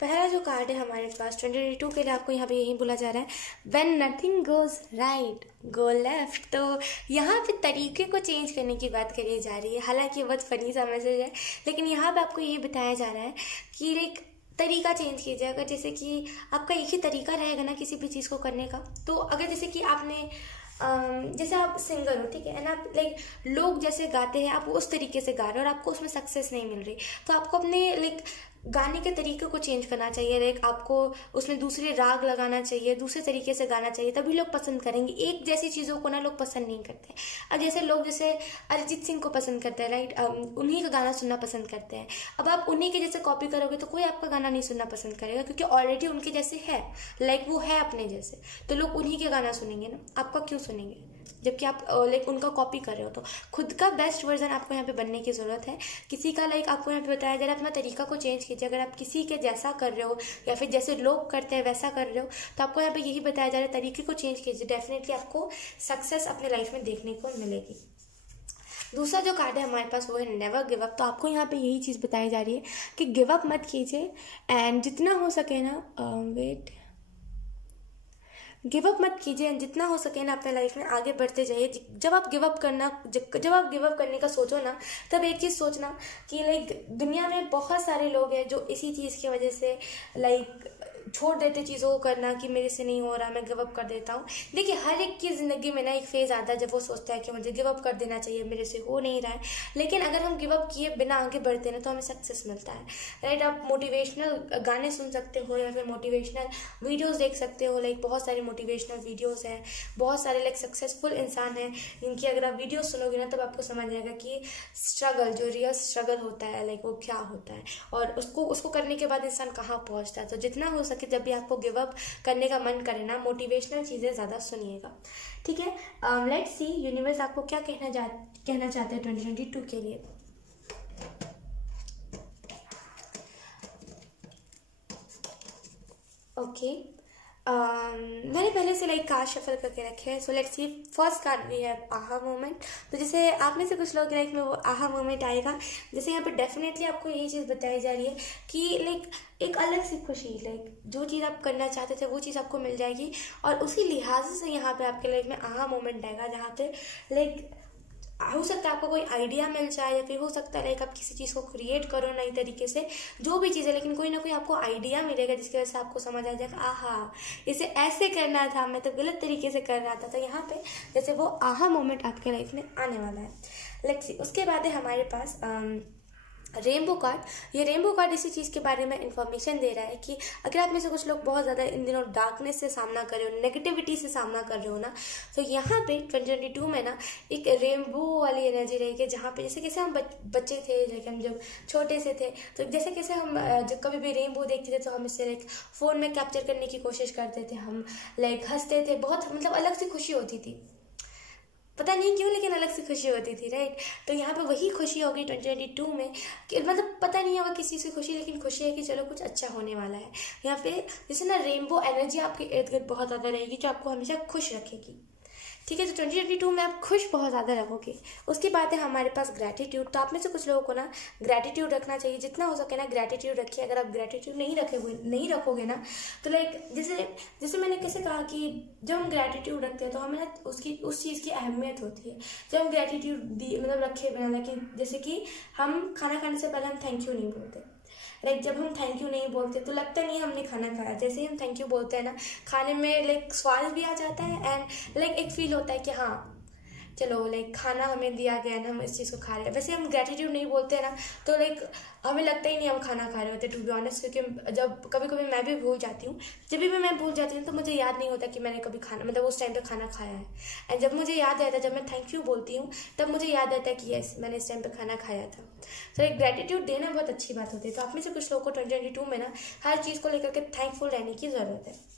पहला जो कार्ड है हमारे पास 2022 के लिए आपको यहाँ पे यही बोला जा रहा है, when nothing goes right go left. तो यहाँ पे तरीके को चेंज करने की बात करी जा रही है। हालांकि बहुत फनी सा मैसेज है, लेकिन यहाँ पे आपको यही बताया जा रहा है कि लाइक तरीका चेंज कीजिएगा। जैसे कि आपका एक ही तरीका रहेगा ना किसी भी चीज़ को करने का। तो अगर जैसे कि आपने जैसे आप सिंगर हो, ठीक है, एंड आप लाइक लोग जैसे गाते हैं आप उस तरीके से गा रहे हो और आपको उसमें सक्सेस नहीं मिल रही, तो आपको अपने लाइक गाने के तरीके को चेंज करना चाहिए। लाइक आपको उसमें दूसरे राग लगाना चाहिए, दूसरे तरीके से गाना चाहिए, तभी लोग पसंद करेंगे। एक जैसी चीज़ों को ना लोग पसंद नहीं करते। अब जैसे लोग जैसे अरिजीत सिंह को पसंद करते हैं, राइट, उन्हीं का गाना सुनना पसंद करते हैं। अब आप उन्हीं के जैसे कॉपी करोगे तो कोई आपका गाना नहीं सुनना पसंद करेगा, क्योंकि ऑलरेडी उनके जैसे है, लाइक वो है अपने जैसे, तो लोग उन्हीं के गाना सुनेंगे ना, आपका क्यों सुनेंगे जबकि आप लाइक उनका कॉपी कर रहे हो। तो खुद का बेस्ट वर्जन आपको यहाँ पे बनने की ज़रूरत है। किसी का लाइक आपको यहाँ पे बताया जा रहा है अपना तरीका को चेंज कीजिए। अगर आप किसी के जैसा कर रहे हो या फिर जैसे लोग करते हैं वैसा कर रहे हो, तो आपको यहाँ पे यही बताया जा रहा है तरीके को चेंज कीजिए। डेफिनेटली आपको सक्सेस अपने लाइफ में देखने को मिलेगी। दूसरा जो कार्ड है हमारे पास वो है नेवर गिव अप। तो आपको यहाँ पे यही चीज़ बताई जा रही है कि गिव अप मत कीजिए एंड जितना हो सके ना गिव अप मत कीजिए एंड जितना हो सके ना अपने लाइफ में आगे बढ़ते जाइए। जब आप गिव अप करने का सोचो ना, तब एक चीज़ सोचना कि लाइक दुनिया में बहुत सारे लोग हैं जो इसी चीज़ की वजह से लाइक छोड़ देते चीज़ों को करना कि मेरे से नहीं हो रहा, मैं गिव अप कर देता हूँ। देखिए, हर एक की ज़िंदगी में ना एक फेज़ आता है जब वो सोचता है कि मुझे गिव अप कर देना चाहिए, मेरे से हो नहीं रहा है। लेकिन अगर हम गिव अप किए बिना आगे बढ़ते हैं ना, तो हमें सक्सेस मिलता है, राइट। आप मोटिवेशनल गाने सुन सकते हो या फिर मोटिवेशनल वीडियोज़ देख सकते हो। लाइक बहुत सारे मोटिवेशनल वीडियोज़ हैं, बहुत सारे लाइक सक्सेसफुल इंसान हैं जिनकी अगर आप वीडियो सुनोगे ना, तब आपको समझ आएगा कि स्ट्रगल, जो रियल स्ट्रगल होता है लाइक वो क्या होता है और उसको करने के बाद इंसान कहाँ पहुँचता है। तो जितना हो सके जब भी आपको गिव अप करने का मन करे ना, मोटिवेशनल चीज़ें ज़्यादा सुनिएगा, ठीक है। लेट्स सी यूनिवर्स आपको क्या कहना चाहते हैं 2022 के लिए। ओके, मैंने पहले से लाइक कार्ड शफल करके रखे हैं। So let's see, first card we have aha moment. तो जैसे आप में से कुछ लोग लाइफ में वो आहा मोमेंट आएगा। जैसे यहाँ पे डेफिनेटली आपको यही चीज़ बताई जा रही है कि लाइक एक अलग सी खुशी, लाइक जो चीज़ आप करना चाहते थे वो चीज़ आपको मिल जाएगी और उसी लिहाज से यहाँ पे आपके लाइफ में आहा मोमेंट आएगा, जहाँ पे लाइक हो सकता है आपको कोई आइडिया मिल जाए या फिर हो सकता है लाइक आप किसी चीज़ को क्रिएट करो नई तरीके से, जो भी चीज़ है, लेकिन कोई ना कोई आपको आइडिया मिलेगा जिसकी वजह से आपको समझ आ जाएगा आहा इसे ऐसे करना था, मैं तो गलत तरीके से कर रहा था। तो यहाँ पे जैसे वो आहा मोमेंट आपके लाइफ में आने वाला है। लेट्स सी, उसके बाद है हमारे पास रेनबो कार्ड, ये रेनबो कार्ड इसी चीज़ के बारे में इंफॉर्मेशन दे रहा है कि अगर आप में से कुछ लोग बहुत ज़्यादा इन दिनों डार्कनेस से सामना कर रहे हो, नेगेटिविटी से सामना कर रहे हो ना, तो यहाँ पे 2022 में ना एक रेनबो वाली एनर्जी रहेगी, जहाँ पे जैसे कैसे हम बच्चे थे, जैसे हम जब छोटे से थे, तो जैसे कैसे हम जब कभी भी रेनबो देखते थे तो हम इससे लाइक फ़ोन में कैप्चर करने की कोशिश करते थे, हम लाइक हंसते थे, बहुत मतलब अलग सी खुशी होती थी, पता नहीं क्यों लेकिन अलग से खुशी होती थी, राइट। तो यहाँ पे वही खुशी होगी 2022 में कि मतलब पता नहीं होगा किस चीज़ की खुशी, लेकिन खुशी है कि चलो कुछ अच्छा होने वाला है। यहाँ पे जैसे ना रेनबो एनर्जी आपके इर्द गिर्द बहुत ज़्यादा रहेगी जो आपको हमेशा खुश रखेगी, ठीक है। तो 2022 में आप खुश बहुत ज़्यादा रहोगे। उसके बाद है हमारे पास ग्रैटिट्यूड। तो आप में से कुछ लोगों को ना ग्रैटिट्यूड रखना चाहिए, जितना हो सके ना ग्रैटिट्यूड रखिए। अगर आप ग्रैटिट्यूड नहीं रखोगे ना तो लाइक जैसे मैंने कैसे कहा कि जब हम ग्रैटिट्यूड रखते हैं तो हमें ना उस चीज़ की अहमियत होती है। जब हम ग्रैटिट्यूड मतलब रखे बिना, लेकिन जैसे कि हम खाना खाने से पहले हम थैंक यू नहीं बोलते, लाइक जब हम थैंक यू नहीं बोलते तो लगता नहीं हमने खाना खाया। जैसे ही हम थैंक यू बोलते हैं ना, खाने में लाइक स्वाद भी आ जाता है एंड लाइक एक फील होता है कि हाँ चलो लाइक खाना हमें दिया गया ना, हम इस चीज़ को खा रहे हैं। वैसे हम ग्रेटिट्यूड नहीं बोलते हैं ना तो लाइक हमें लगता ही नहीं हम खाना खा रहे होते, टू बी ऑनेस्ट। क्योंकि जब कभी कभी मैं भी भूल जाती हूँ, जब भी मैं भूल जाती हूँ तो मुझे याद नहीं होता कि मैंने कभी खाना मतलब उस टाइम पे खाना खाया है। एंड जब मुझे याद आता है, जब मैं थैंक यू बोलती हूँ तब मुझे याद आता है कि यस मैंने इस टाइम पे खाना खाया था। तो एक ग्रेटिट्यूड देना बहुत अच्छी बात होती है। तो आप में से कुछ लोगों को 2022 में ना हर चीज़ को लेकर के थैंकफुल रहने की ज़रूरत है।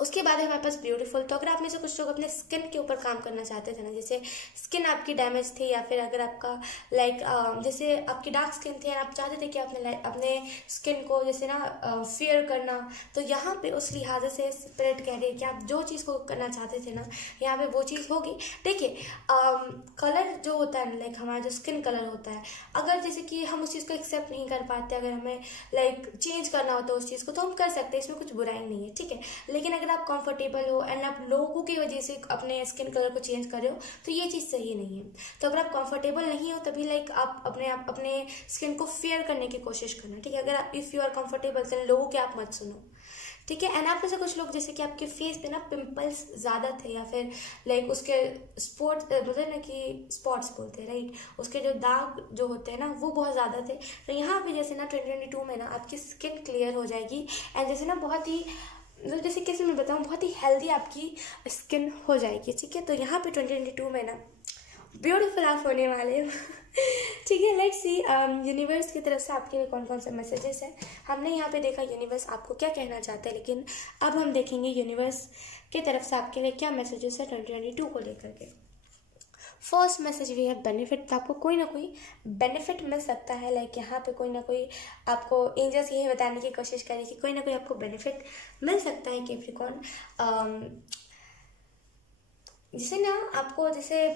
उसके बाद है हमारे पास ब्यूटीफुल। तो अगर आप में से कुछ लोग अपने स्किन के ऊपर काम करना चाहते थे ना, जैसे स्किन आपकी डैमेज थी या फिर अगर आपका लाइक जैसे आपकी डार्क स्किन थी और आप चाहते थे कि अपने स्किन को जैसे ना फेयर करना, तो यहाँ पे उस लिहाज से स्पिरिट कह रही है कि आप जो चीज़ को करना चाहते थे ना यहाँ पे वो चीज़ होगी। देखिए कलर जो होता है ना, लाइक हमारा जो स्किन कलर होता है, अगर जैसे कि हम उस चीज़ को एक्सेप्ट नहीं कर पाते, अगर हमें लाइक चेंज करना होता है उस चीज़ को तो हम कर सकते हैं, इसमें कुछ बुराई नहीं है, ठीक है। लेकिन अगर आप कंफर्टेबल हो एंड आप लोगों की वजह से अपने स्किन कलर को चेंज कर रहे हो तो ये चीज़ सही नहीं है। तो अगर आप कंफर्टेबल नहीं हो तभी लाइक आप अपने स्किन को फेयर करने की कोशिश करना, ठीक है। अगर आप इफ़ यू आर कंफर्टेबल तो लोगों के आप मत सुनो, ठीक है। एंड आप में से कुछ लोग जैसे कि आपके फेस पे ना पिंपल्स ज़्यादा थे या फिर लाइक उसके मतलब ना कि स्पॉट्स बोलते हैं, राइट, उसके जो दाग जो होते हैं ना वो बहुत ज़्यादा थे। तो यहाँ पे जैसे ना 2022 में ना आपकी स्किन क्लियर हो जाएगी एंड जैसे ना बहुत ही मतलब जैसे कैसे मैं बताऊँ बहुत ही हेल्दी आपकी स्किन हो जाएगी, ठीक है। तो यहाँ पे 2022 में ना ब्यूटीफुल आप होने वाले हो ठीक है। लेट्स सी यूनिवर्स की तरफ से आपके लिए कौन कौन से मैसेजेस हैं। हमने यहाँ पे देखा यूनिवर्स आपको क्या कहना चाहता है, लेकिन अब हम देखेंगे यूनिवर्स की तरफ से आपके लिए क्या मैसेजेस है 2022 को लेकर के। फर्स्ट मैसेज भी है बेनिफिट। तो आपको कोई ना कोई बेनिफिट मिल सकता है, लाइक यहाँ पे कोई ना कोई आपको एंजल्स यही बताने की कोशिश करें कि कोई ना कोई आपको बेनिफिट मिल सकता है कैप्रिकॉर्न। जैसे ना आपको जैसे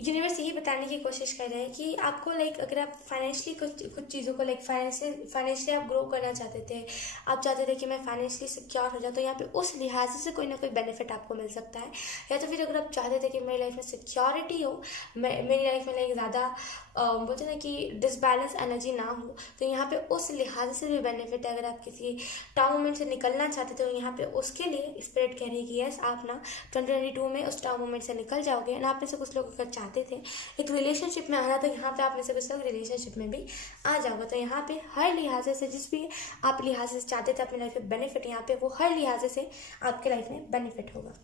यूनिवर्स यही बताने की कोशिश कर रहे हैं कि आपको लाइक अगर आप फाइनेंशियली कुछ चीज़ों को लाइक फाइनेंशियली आप ग्रो करना चाहते थे, आप चाहते थे कि मैं फाइनेंशियली सिक्योर हो जाऊँ, तो यहाँ पे उस लिहाज से कोई ना कोई बेनिफिट आपको मिल सकता है। या तो फिर अगर आप चाहते थे कि मेरी लाइफ में सिक्योरिटी हो, मेरी लाइफ में लाइक ज़्यादा बोलते ना कि डिसबैलेंस एनर्जी ना हो, तो यहाँ पे उस लिहाज से भी बेनिफिट है। अगर आप किसी टाउन मोमेंट से निकलना चाहते थे तो यहाँ पे उसके लिए स्पिरिट कह रही है कि यस आप ना 2022 में उस टाउन मोमेंट से निकल जाओगे। एंड आप में से कुछ लोग अगर चाहते थे एक रिलेशनशिप में आना, तो यहाँ पे आप में से कुछ लोग रिलेशनशिप में भी आ जाओगे। तो यहाँ पे हर लिहाज से जिस भी आप लिहाज से चाहते थे अपनी लाइफ में बेनिफिट, यहाँ पे वो हर लिहाज से आपके लाइफ में बेनिफिट होगा।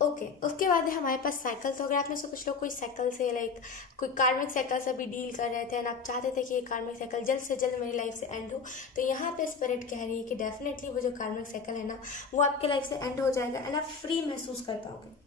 ओके उसके बाद है हमारे पास साइकिल। तो अगर आप में से कुछ लोग कोई साइकिल से लाइक कोई कार्मिक साइकिल से भी डील कर रहे थे एंड आप चाहते थे कि ये कार्मिक साइकिल जल्द से जल्द मेरी लाइफ से एंड हो, तो यहाँ पे स्पिरिट कह रही है कि डेफिनेटली वो जो कार्मिक साइकिल है ना वो आपके लाइफ से एंड हो जाएगा एंड आप फ्री महसूस कर पाओगे।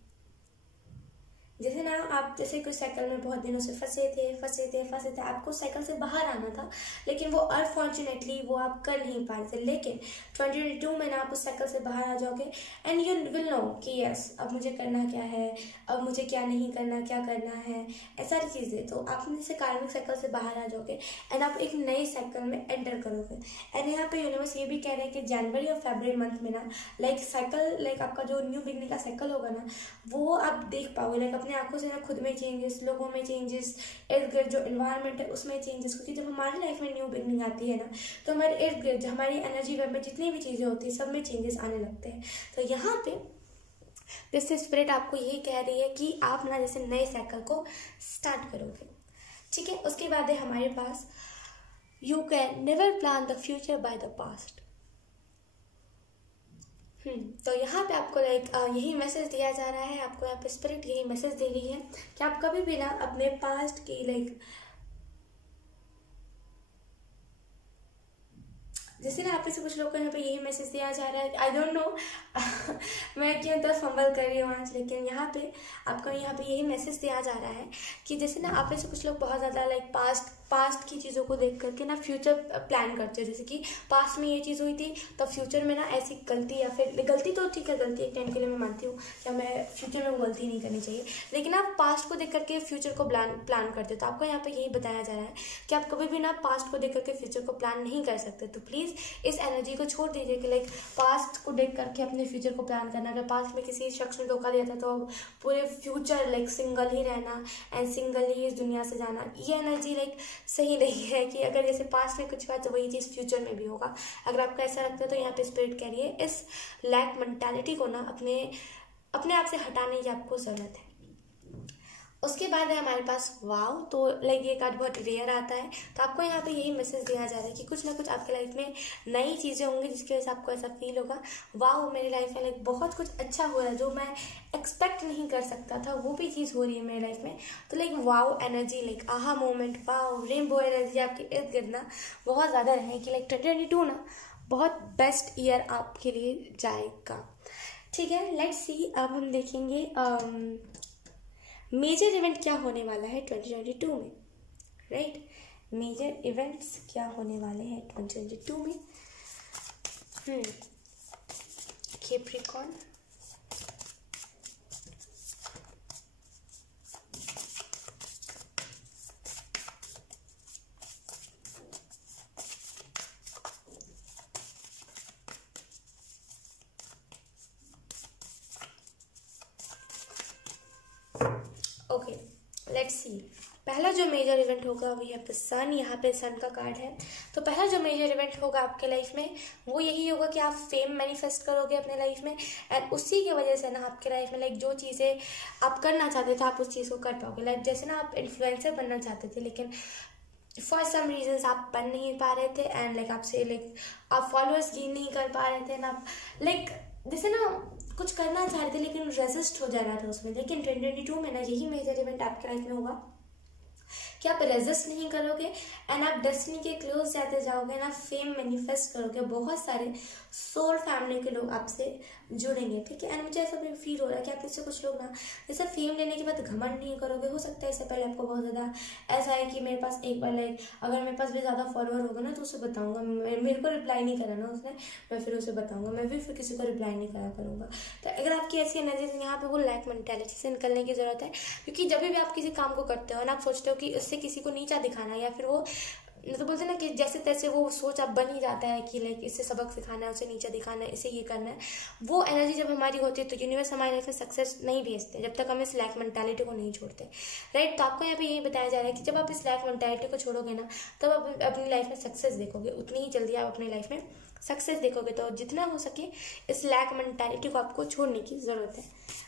जैसे ना आप जैसे कोई साइकिल में बहुत दिनों से फंसे थे, आपको साइकिल से बाहर आना था लेकिन वो अनफॉर्चुनेटली वो आप कर नहीं पा रहे थे, लेकिन 2022 में ना आप उस साइकिल से बाहर आ जाओगे एंड यू विल नो कि यस अब मुझे करना क्या है, अब मुझे क्या नहीं करना, क्या करना है, ऐसा सारी चीज़ें। तो आप जैसे कार्मिक साइकिल से बाहर आ जाओगे एंड आप एक नई साइकिल में एंटर करोगे। एंड यहाँ पे यूनिवर्स ये भी कह रहे हैं कि जनवरी और फरवरी मंथ में ना लाइक साइकिल लाइक आपका जो न्यू बिगनिंग का साइकिल होगा ना वो आप देख पाओगे, लाइक अपने आंखों से ना खुद में चेंजेस, लोगों में चेंजेस, इर्द गिर्द जो इन्वायरमेंट है उसमें चेंजेस। क्योंकि जब हमारी लाइफ में न्यू बिगनिंग आती है ना तो हमारे इर्द गिर्द हमारी एनर्जी वेब में जितनी भी चीज़ें होती है सब में चेंजेस आने लगते हैं। तो यहाँ पे जैसे स्पिरिट आपको यही कह रही है कि आप ना जैसे नए साइकिल को स्टार्ट करोगे, ठीक है। उसके बाद है हमारे पास you can never plan the future by the past. तो यहाँ पे आपको यही मैसेज दिया जा रहा है, आपको यहाँ पे स्पिरिट यही मैसेज दे रही है कि आप कभी भी ना अपने पास्ट की जैसे ना आप में से कुछ लोगों को यहाँ पे यही मैसेज दिया जा रहा है। आई डोंट नो मैं क्यों तो फंबल कर रही हूँ आज, लेकिन यहाँ पे आपको यहाँ पे यही मैसेज दिया जा रहा है कि जैसे ना आप में से कुछ लोग बहुत ज़्यादा पास्ट की चीज़ों को देख करके ना फ्यूचर प्लान करते हैं। जैसे कि पास्ट में ये चीज़ हुई थी तो फ्यूचर में ना ऐसी गलती, या फिर गलती तो ठीक है, गलती एक टाइम के लिए मैं मानती हूँ कि हमें फ्यूचर में वो गलती नहीं करनी चाहिए, लेकिन आप पास्ट को देख करके फ्यूचर को प्लान करते हो। तो आपको यहाँ पे यही बताया जा रहा है कि आप कभी भी ना पास्ट को देख करके फ्यूचर को प्लान नहीं कर सकते। तो प्लीज़ इस एनर्जी को छोड़ दीजिए कि पास्ट को देख करके अपने फ्यूचर को प्लान करना। अगर पास्ट में किसी शख्स ने धोखा दिया था तो अब पूरे फ्यूचर सिंगल ही रहना एंड सिंगल ही इस दुनिया से जाना, ये एनर्जी सही नहीं है कि अगर जैसे पास्ट में कुछ हुआ तो वही चीज़ फ्यूचर में भी होगा। अगर आपको ऐसा लगता है तो यहाँ पे स्पिरिट कह रही है इस लैक मेंटालिटी को ना अपने आप से हटाने की आपको ज़रूरत है। उसके बाद है हमारे पास वाव। तो ये कार्ड बहुत रेयर आता है, तो आपको यहाँ पे यही मैसेज दिया जा रहा है कि कुछ ना कुछ आपके लाइफ में नई चीज़ें होंगी जिसकी वजह से आपको ऐसा फील होगा वाव मेरी लाइफ में बहुत कुछ अच्छा हो रहा है जो मैं एक्सपेक्ट नहीं कर सकता था, वो भी चीज़ हो रही है मेरी लाइफ में। तो वाव एनर्जी आहा मोमेंट, वाव रेनबो एनर्जी आपके इर्द गिर्द ना बहुत ज़्यादा रहेगी। 2022 ना बहुत बेस्ट ईयर आपके लिए जाएगा। ठीक है, लेट्स सी। अब हम देखेंगे मेजर इवेंट क्या होने वाला है 2022 में, राइट। मेजर इवेंट्स क्या होने वाले हैं 2022 में। Capricorn, okay let's see. पहला जो मेजर इवेंट होगा वो यहाँ पे सन, यहाँ पे सन का कार्ड है। तो पहला जो मेजर इवेंट होगा आपके लाइफ में वो यही होगा कि आप फेम मैनिफेस्ट करोगे अपने लाइफ में, एंड उसी की वजह से ना आपके लाइफ में जो चीज़ें आप करना चाहते थे आप उस चीज़ को कर पाओगे। जैसे ना आप इन्फ्लुएंसर बनना चाहते थे लेकिन फॉर सम रीजन्स आप बन नहीं पा रहे थे, एंड आपसे आप फॉलोअर्स गेन नहीं कर पा रहे थे ना, आप जैसे ना कुछ करना चाह रहे थे लेकिन रेजिस्ट हो जा रहा था उसमें। लेकिन 2022 में ना यही मेजर इवेंट आपके लाइफ में होगा कि आप रेजिस्ट नहीं करोगे एंड आप डेस्टिनी के क्लोज जाते जाओगे ना, फेम मैनिफेस्ट करोगे, बहुत सारे सोल फैमिली के लोग आपसे जुड़ेंगे। ठीक है, एंड मुझे ऐसा भी फील हो रहा है कि आप इससे कुछ लोग ना जैसे फेम लेने के बाद घमंड नहीं करोगे। हो सकता है इससे पहले आपको बहुत ज़्यादा ऐसा है कि मेरे पास एक बार अगर मेरे पास भी ज़्यादा फॉलोअर होगा ना तो उसे बताऊँगा, मेरे को रिप्लाई नहीं करा ना उसने, मैं फिर उसे बताऊँगा, मैं भी फिर किसी को रिप्लाई नहीं करा करूँगा। तो अगर आपकी ऐसी एनर्जी यहाँ पे वो लैक मेंटालिटी से निकलने की ज़रूरत है, क्योंकि जब भी आप किसी काम को करते हो ना आप सोचते हो कि उससे किसी को नीचा दिखाना, या फिर वो तो बोलते हैं ना कि जैसे तैसे वो सोच अब बन ही जाता है कि इससे सबक सिखाना है, उसे नीचे दिखाना है, इसे ये करना है। वो एनर्जी जब हमारी होती है तो यूनिवर्स हमारी लाइफ में सक्सेस नहीं भेजते जब तक हम इस लैक मेंटालिटी को नहीं छोड़ते, राइट। तो आपको यहाँ पे यही बताया जा रहा है कि जब आप इस लैक मेंटालिटी को छोड़ोगे ना तब आप अपनी लाइफ में सक्सेस देखोगे, उतनी ही जल्दी आप अपनी लाइफ में सक्सेस देखोगे। तो जितना हो सके इस लैक मेंटालिटी को आपको छोड़ने की ज़रूरत है।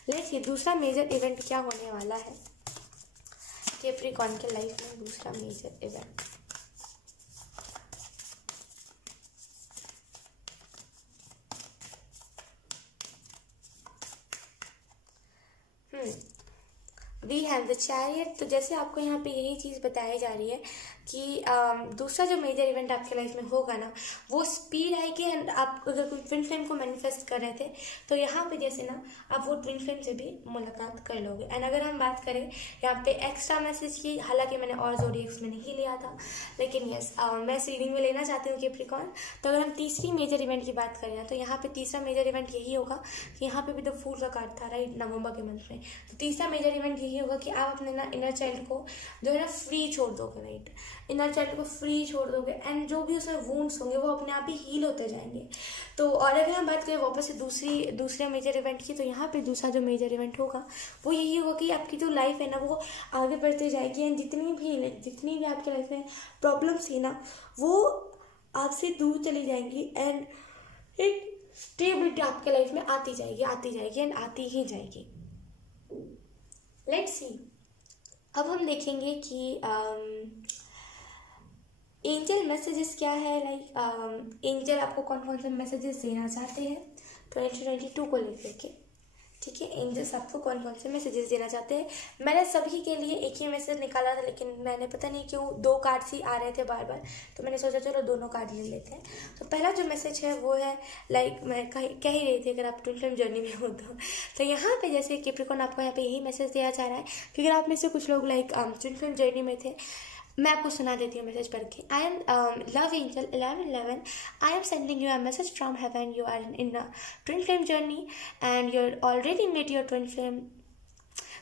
लेट्स सी दूसरा मेजर इवेंट क्या होने वाला है कैप्रिकॉर्न के लाइफ में। दूसरा major event we have the chariot. तो जैसे आपको यहाँ पे यही चीज़ बताई जा रही है कि दूसरा जो मेजर इवेंट आपके लाइफ में होगा ना वो स्पीड आएगी, एंड आप अगर कोई ट्विन फ्लेम को मैनिफेस्ट कर रहे थे तो यहाँ पे जैसे ना आप वो ट्विन फ्लेम से भी मुलाकात कर लोगे। एंड अगर हम बात करें यहाँ पे एक्स्ट्रा मैसेज की, हालांकि मैंने और ज़ोडिएक्स में नहीं लिया था, लेकिन यस मैं इस रीडिंग में लेना चाहती हूँ कैप्रिकॉर्न। तो अगर हम तीसरी मेजर इवेंट की बात करें तो यहाँ पे तीसरा मेजर इवेंट यही होगा कि यहाँ पे भी द फूल का कार्ड था, राइट, नवंबर के मंथ में। तो तीसरा मेजर इवेंट यही होगा कि आप अपने ना इनर चाइल्ड को जो है ना फ्री छोड़ दोगे, राइट, इनर चाइल्ड को फ्री छोड़ दोगे, एंड जो भी उसमें वुंड्स होंगे वो अपने आप ही हील होते जाएंगे। तो और अगर हम बात करें वापस से दूसरे मेजर इवेंट की, तो यहाँ पे दूसरा जो मेजर इवेंट होगा वो यही होगा कि आपकी जो लाइफ है ना वो आगे बढ़ती जाएगी, एंड जितनी भी आपकी लाइफ में प्रॉब्लम्स थी ना वो आपसे दूर चली जाएंगी, एंड एक स्टेबिलिटी आपके लाइफ में आती जाएगी एंड आती ही जाएगी। लेट्स सी अब हम देखेंगे कि एंजल मैसेजेस क्या है। लाइक एंजल आपको कौन कौन से मैसेजेस देना चाहते हैं 2022 को लेकर के, ठीक है। एंजल्स आपको कौन कौन से मैसेजेस देना चाहते हैं। मैंने सभी के लिए एक ही मैसेज निकाला था, लेकिन मैंने पता नहीं क्यों 2 कार्ड्स ही आ रहे थे बार बार, तो मैंने सोचा चलो दोनों कार्ड ले लेते हैं। तो पहला जो मैसेज है वो है, लाइक मैं कह ही रही थी, अगर आप ट्विन फ्लेम जर्नी में हो तो यहाँ पे जैसे कैप्रिकॉर्न आपको यहाँ पे यही मैसेज दिया जा रहा है, क्योंकि आप में से कुछ लोग लाइक ट्विन फ्लेम जर्नी में थे। मैं आपको सुना देती हूँ मैसेज पढ़ के। I am love angel 1111, I am sending you a message from heaven, you are in a twin flame journey and you already met your twin flame.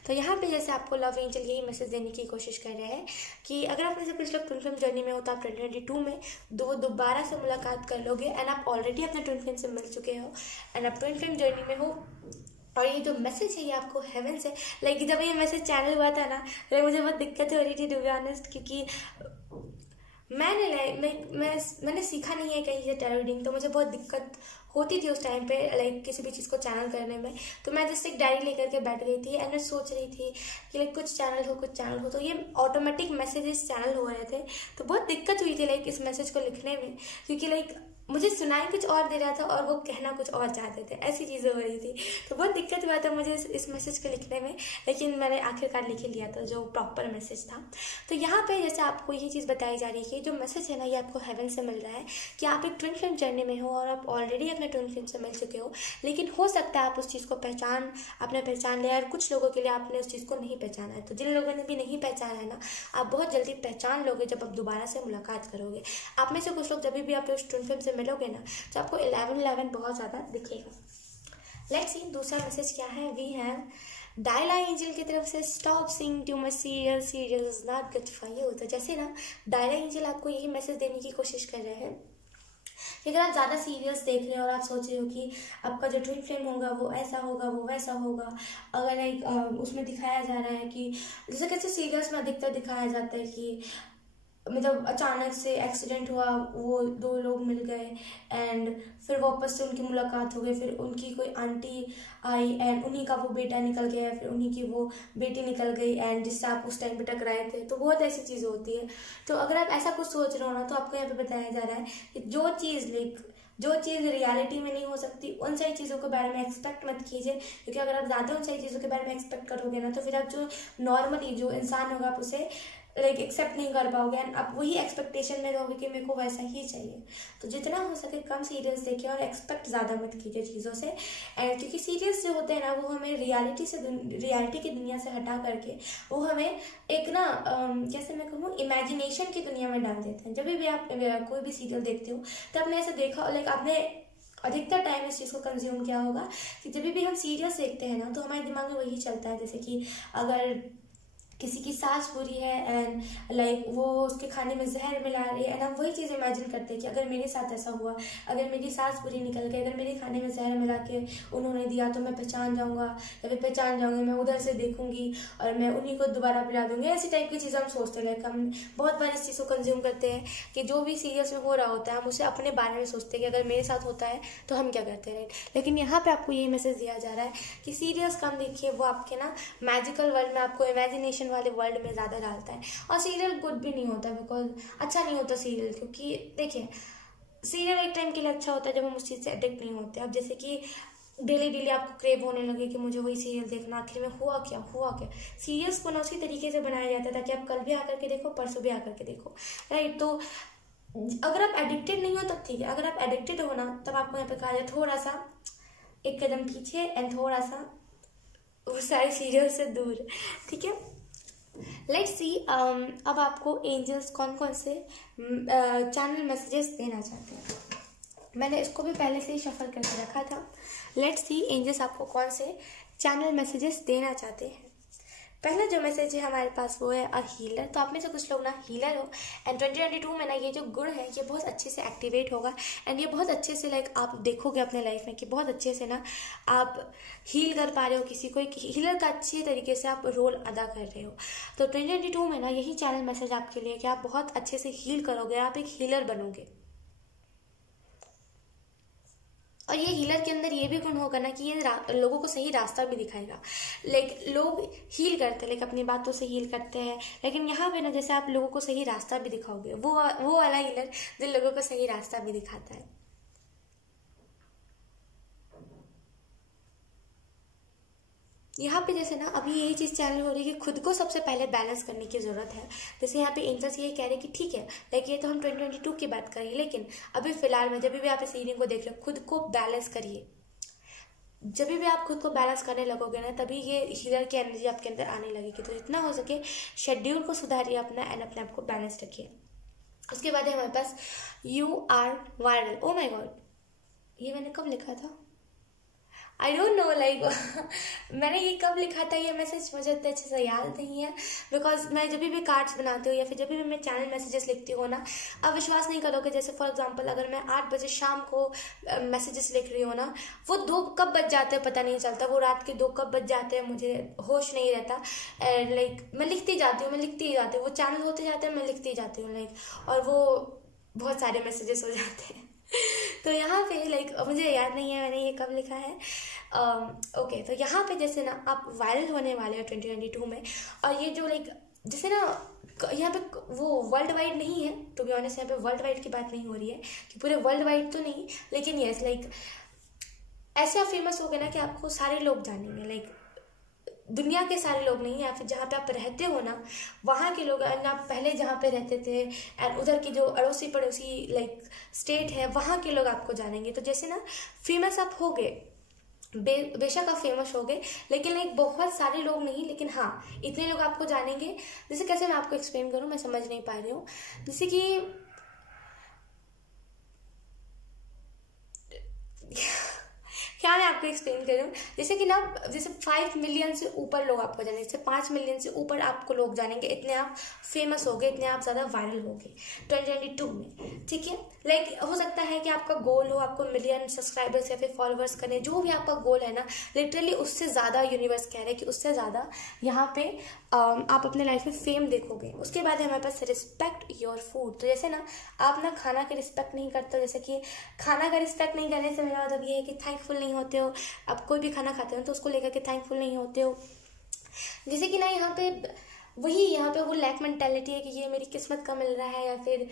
तो यहाँ पे जैसे आपको लव एंजल यही मैसेज देने की कोशिश कर रहे हैं कि अगर आप में से कुछ लोग ट्विन फ्लेम जर्नी में हो तो आप 2022 में दोबारा से मुलाकात कर लोगे, एंड आप ऑलरेडी अपने ट्विन फ्लेम से मिल चुके हो एंड आप ट्विन फ्लेम जर्नी में हो। और ये जो मैसेज है ये आपको हेवन से, लाइक जब ये मैसेज चैनल हुआ था ना, तो मुझे बहुत दिक्कत हो रही थी टू बी ऑनेस्ट, क्योंकि मैंने सीखा नहीं है कहीं से टैरो रीडिंग, तो मुझे बहुत दिक्कत होती थी उस टाइम पे लाइक किसी भी चीज़ को चैनल करने में। तो मैं जस्ट एक डायरी लेकर के बैठ गई थी एंड मैं सोच रही थी कि लाइक कुछ चैनल हो, तो ये ऑटोमेटिक मैसेजेस चैनल हो रहे थे। तो बहुत दिक्कत हुई थी लाइक इस मैसेज को लिखने में, क्योंकि लाइक मुझे सुनाई कुछ और दे रहा था और वो कहना कुछ और चाहते थे, ऐसी चीज़ें हो रही थी। तो बहुत दिक्कत हुआ था मुझे इस मैसेज को लिखने में, लेकिन मैंने आखिरकार लिख लिया था जो प्रॉपर मैसेज था। तो यहाँ पे जैसे आपको ये चीज़ बताई जा रही है कि जो मैसेज है ना ये आपको हेवन से मिल रहा है कि आप एक ट्विन फ्लेम जर्नी में हो और आप ऑलरेडी अपने ट्विन फ्लेम से मिल चुके हो, लेकिन हो सकता है आप उस चीज़ को आपने पहचान लिया, और कुछ लोगों के लिए आपने उस चीज़ को नहीं पहचाना है। तो जिन लोगों ने भी नहीं पहचाना है ना, आप बहुत जल्दी पहचान लोगे जब आप दोबारा से मुलाकात करोगे। आप में से कुछ लोग जब भी आप उस ट्विन फ्लेम से मिलोगे ना, तो आपको 1111 बहुत ज़्यादा दिखेगा। लेट्स सी दूसरा मैसेज क्या है। वी हैव डायला एंजल की तरफ से, stop seeing too much serious is not good for you. तो जैसे ना डायला एंजल आपको यही मैसेज देने की कोशिश कर रहे हैं कि अगर आप ज़्यादा सीरियस देख रहे हो और आप सोच रहे हो कि आपका जो ट्विन फ्लेम होगा वो ऐसा होगा वो वैसा होगा, अगर एक उसमें दिखाया जा रहा है कि जैसे कैसे सीरियस में अधिकतर दिखाया जाता है कि मतलब अचानक से एक्सीडेंट हुआ, वो 2 लोग मिल गए एंड फिर वापस से उनकी मुलाकात हो गई, फिर उनकी कोई आंटी आई एंड उन्हीं का वो बेटा निकल गया, फिर उन्हीं की वो बेटी निकल गई एंड जिससे आप उस टाइम पे टकराए थे। तो बहुत ऐसी चीज़ होती है। तो अगर आप ऐसा कुछ सोच रहे हो ना, तो आपको यहाँ पे बताया जा रहा है कि जो चीज़ रियलिटी में नहीं हो सकती, उन सारी चीज़ों के बारे में एक्सपेक्ट मत कीजिए, क्योंकि अगर आप ज़्यादा उन सारी चीज़ों के बारे में एक्सपेक्ट करोगे ना, तो फिर आप जो नॉर्मली जो इंसान होगा आप उसे लाइक एक्सेप्ट नहीं कर पाओगे एंड आप वही एक्सपेक्टेशन में रहोगे कि मेरे को वैसा ही चाहिए। तो जितना हो सके कम सीरियस देखिए और एक्सपेक्ट ज़्यादा मत कीजिए चीज़ों से। एंड क्योंकि सीरियस जो होते हैं ना, वो हमें रियलिटी की दुनिया से हटा करके वो हमें एक ना कैसे मैं कहूँ इमेजिनेशन की दुनिया में डाल देते हैं। जब भी आप कोई भी सीरियल देखते हो तो आपने ऐसा देखा, लाइक आपने अधिकतर टाइम इस चीज़ को कंज्यूम किया होगा कि जब भी हम सीरियस देखते हैं ना, तो हमारे दिमाग में वही चलता है, जैसे कि अगर किसी की सास बुरी है एंड लाइक वो उसके खाने में जहर मिला रही है एंड हम वही चीज़ इमेजिन करते हैं कि अगर मेरे साथ ऐसा हुआ, अगर मेरी सास बुरी निकल गई, अगर मेरे खाने में जहर मिला के उन्होंने दिया तो मैं पहचान जाऊंगा, या फिर पहचान जाऊंगी मैं उधर से देखूंगी और मैं उन्हीं को दोबारा पिला दूंगी। ऐसी टाइप की चीज़ें हम सोचते हैं। लाइक हम बहुत बार इस चीज़ को कंज्यूम करते हैं कि जो भी सीरियस में हो रहा होता है हम उसे अपने बारे में सोचते हैं कि अगर मेरे साथ होता है तो हम क्या करते हैं, राइट। लेकिन यहाँ पर आपको ये मैसेज दिया जा रहा है कि सीरियस कम देखिए, वो आपके ना मैजिकल वर्ल्ड में, आपको इमेजिनेशन वाले वर्ल्ड में ज़्यादा डालता है। और सीरियल गुड भी नहीं होता, बिकॉज अच्छा नहीं होता सीरियल, क्योंकि देखिए सीरियल एक टाइम के लिए अच्छा होता है जब हम उस चीज़ से एडिक्ट नहीं होते। अब जैसे कि डेली आपको क्रेव होने लगे कि मुझे वही सीरियल देखना, आखिर में हुआ क्या। सीरियल्स को ना उसी तरीके से बनाया जाता है ताकि आप कल भी आकर के देखो, परसों भी आकर के देखो, राइट। तो अगर आप एडिक्टेड नहीं हो तब ठीक है, अगर आप एडिक्टेड हो ना तब आपको यहाँ पे कहा जाए थोड़ा सा एक कदम पीछे एंड थोड़ा सा वो सारे सीरियल से दूर, ठीक है। लेट्स सी अब आपको एंजल्स कौन कौन से चैनल मैसेजेस देना चाहते हैं। मैंने इसको भी पहले से ही शफल करके रखा था। लेट्स सी एंजल्स आपको कौन से चैनल मैसेजेस देना चाहते हैं। पहला जो मैसेज है हमारे पास वो है अ हीलर। तो आप में से कुछ लोग ना हीलर हो एंड 2022 में ना ये जो गुण है ये बहुत अच्छे से एक्टिवेट होगा एंड ये बहुत अच्छे से लाइक आप देखोगे अपने लाइफ में कि बहुत अच्छे से ना आप हील कर पा रहे हो किसी को, एक हीलर का अच्छे तरीके से आप रोल अदा कर रहे हो। तो 2022 में ना यही चैनल मैसेज आपके लिए कि आप बहुत अच्छे से हील करोगे, आप एक हीलर बनोगे। और ये हीलर के अंदर ये भी गुण होगा ना कि ये लोगों को सही रास्ता भी दिखाएगा। लाइक लोग हील करते हैं, लाइक अपनी बातों से हील करते हैं, लेकिन यहाँ पे ना जैसे आप लोगों को सही रास्ता भी दिखाओगे, वो वाला हीलर जो लोगों को सही रास्ता भी दिखाता है। यहाँ पे जैसे ना अभी यही चीज़ चैनल हो रही है कि खुद को सबसे पहले बैलेंस करने की ज़रूरत है। जैसे यहाँ पे एंजल्स ये कह रहे हैं कि ठीक है, लाइक ये तो हम 2022 की बात करें, लेकिन अभी फिलहाल में जब भी आप इस रीडिंग को देख रहे हो, खुद को बैलेंस करिए। जब भी आप खुद को बैलेंस करने लगोगे ना, तभी ये हीलर की एनर्जी आपके अंदर आने लगेगी। तो जितना हो सके शेड्यूल को सुधारिए अपना, एंड अपने आप को बैलेंस रखिए। उसके बाद है हमारे पास you are viral. Oh my god, ये मैंने कब लिखा था? आई डोंट नो, लाइक मैंने ये कब लिखा था ये मैसेज, मुझे इतने अच्छे से याद नहीं है। बिकॉज मैं जब भी कार्ड्स बनाती हूँ या फिर जब भी मैं चैनल मैसेजेस लिखती हूँ ना, आप विश्वास नहीं करोगे, जैसे फॉर एग्जांपल अगर मैं 8 बजे शाम को मैसेजेस लिख रही हूँ ना, वो 2 कब बज जाते हैं पता नहीं चलता, वो रात के 2 कब बज जाते हैं मुझे होश नहीं रहता। लाइक मैं लिखती जाती हूँ, वो चैनल होते जाते हैं, मैं लिखती जाती हूँ लाइक, और वो बहुत सारे मैसेजेस हो जाते हैं। तो यहाँ पे लाइक मुझे याद नहीं है मैंने ये कब लिखा है। ओके, तो यहाँ पे जैसे ना आप वायरल होने वाले हो 2022 में, और ये जो लाइक जैसे ना यहाँ पे वो वर्ल्ड वाइड नहीं है, टू बी ऑनेस्ट यहाँ पे वर्ल्ड वाइड की बात नहीं हो रही है कि पूरे वर्ल्ड वाइड तो नहीं, लेकिन यस लाइक ऐसे आप फेमस हो गए ना कि आपको सारे लोग जानेंगे। लाइक दुनिया के सारे लोग नहीं, या फिर जहाँ पे आप रहते हो ना वहाँ के लोग, एंड आप पहले जहाँ पे रहते थे एंड उधर की जो अड़ोसी पड़ोसी लाइक स्टेट है वहाँ के लोग आपको जानेंगे। तो जैसे ना फेमस आप हो गए, बेशक आप फेमस हो गए, लेकिन लाइक बहुत सारे लोग नहीं, लेकिन हाँ इतने लोग आपको जानेंगे। जैसे कैसे मैं आपको एक्सप्लेन करूँ, मैं समझ नहीं पा रही हूँ। जैसे कि क्या मैं आपको एक्सप्लेन करूँ, जैसे कि ना जैसे 5 मिलियन से ऊपर लोग आपको जानेंगे, जैसे 5 मिलियन से ऊपर आपको लोग जानेंगे, इतने आप फेमस हो गए, इतने आप ज़्यादा वायरल हो गए 2022 में। ठीक है, लाइक हो सकता है कि आपका गोल हो आपको मिलियन सब्सक्राइबर्स या फिर फॉलोअर्स करने, जो भी आपका गोल है ना, लिटरली उससे ज़्यादा यूनिवर्स कह रहे हैं कि उससे ज़्यादा यहाँ पे आप अपने लाइफ में फेम देखोगे। उसके बाद है हमारे पास रिस्पेक्ट योर फूड। तो जैसे ना आप ना खाना की रिस्पेक्ट नहीं करते हो, जैसे कि खाना का रिस्पेक्ट नहीं करने से मेरा मतलब ये है कि थैंकफुल नहीं होते हो। आप कोई भी खाना खाते हो तो उसको लेकर के थैंकफुल नहीं होते हो। जैसे कि ना यहाँ पे वो लैक मेंटालिटी है कि ये मेरी किस्मत का मिल रहा है, या फिर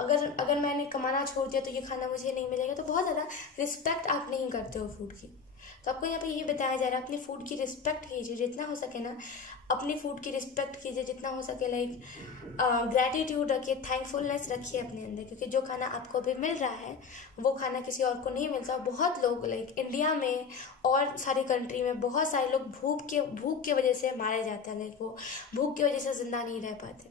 अगर मैंने कमाना छोड़ दिया तो ये खाना मुझे नहीं मिलेगा। तो बहुत ज़्यादा रिस्पेक्ट आप नहीं करते हो फूड की। तो आपको यहाँ पे ये बताया जा रहा है अपनी फूड की रिस्पेक्ट कीजिए जितना हो सके ना, अपनी फूड की रिस्पेक्ट कीजिए जितना हो सके। लाइक ग्रैटिट्यूड रखिए, थैंकफुलनेस रखिए अपने अंदर, क्योंकि जो खाना आपको अभी मिल रहा है वो खाना किसी और को नहीं मिलता। बहुत लोग लाइक इंडिया में और सारी कंट्री में बहुत सारे लोग भूख के वजह से मारे जाते हैं। लाइक वो भूख की वजह से जिंदा नहीं रह पाते।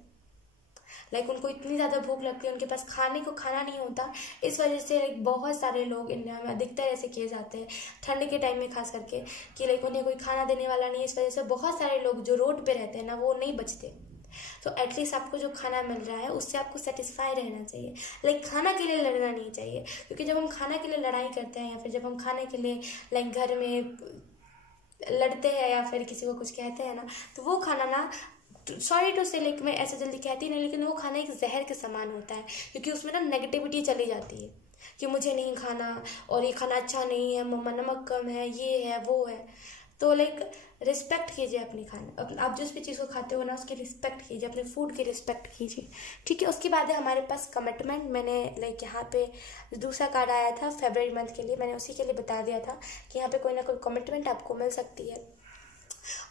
लाइक उनको इतनी ज़्यादा भूख लगती है, उनके पास खाने को खाना नहीं होता। इस वजह से लाइक बहुत सारे लोग इंडिया में अधिकतर ऐसे किए जाते हैं ठंड के टाइम में खास करके, कि लाइक उन्हें कोई खाना देने वाला नहीं है। इस वजह से बहुत सारे लोग जो रोड पे रहते हैं ना वो नहीं बचते। तो एटलीस्ट आपको जो खाना मिल रहा है उससे आपको सेटिस्फाई रहना चाहिए। लाइक खाना के लिए लड़ना नहीं चाहिए, क्योंकि जब हम खाना के लिए लड़ाई करते हैं या फिर जब हम खाने के लिए लाइक घर में लड़ते हैं या फिर किसी को कुछ कहते हैं ना, तो वो खाना ना, सॉरी टू से लाइक मैं ऐसे जल्दी कहती नहीं, लेकिन वो खाना एक जहर के समान होता है, क्योंकि उसमें ना नेगेटिविटी चली जाती है कि मुझे नहीं खाना और ये खाना अच्छा नहीं है, मम्मा नमक कम है, ये है वो है। तो लाइक रिस्पेक्ट कीजिए अपनी खाना, आप जिस भी चीज़ को खाते हो ना उसकी रिस्पेक्ट कीजिए, अपने फूड की रिस्पेक्ट कीजिए। ठीक है, उसके बाद है हमारे पास कमिटमेंट। मैंने लाइक यहाँ पे दूसरा कार्ड आया था फरवरी मंथ के लिए, मैंने उसी के लिए बता दिया था कि यहाँ पे कोई ना कोई कमिटमेंट आपको मिल सकती है।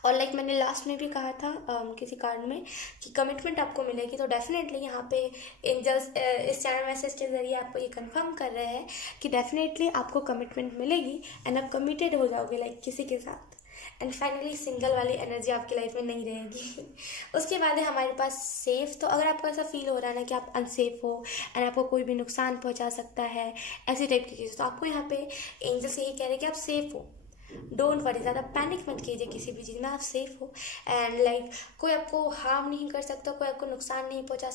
और लाइक मैंने लास्ट में भी कहा था किसी कार्ड में कि कमिटमेंट आपको मिलेगी। तो डेफिनेटली यहाँ पे एंजल्स इस चैनल मैसेज के जरिए आपको ये कंफर्म कर रहे हैं कि डेफिनेटली आपको कमिटमेंट मिलेगी एंड आप कमिटेड हो जाओगे लाइक किसी के साथ, एंड फाइनली सिंगल वाली एनर्जी आपकी लाइफ में नहीं रहेगी। उसके बाद है हमारे पास सेफ। तो अगर आपको ऐसा फील हो रहा है ना कि आप अनसेफ हो एंड आपको कोई भी नुकसान पहुंचा सकता है, ऐसी टाइप की चीज़, तो आपको यहाँ पे एंजल्स यही कह रहे हैं कि आप सेफ हो। डोंट वरी, ज़्यादा पैनिक मत कीजिए किसी भी चीज़ में, आप सेफ हो एंड लाइक कोई आपको हार्म नहीं कर सकता, कोई आपको नुकसान नहीं पहुंचा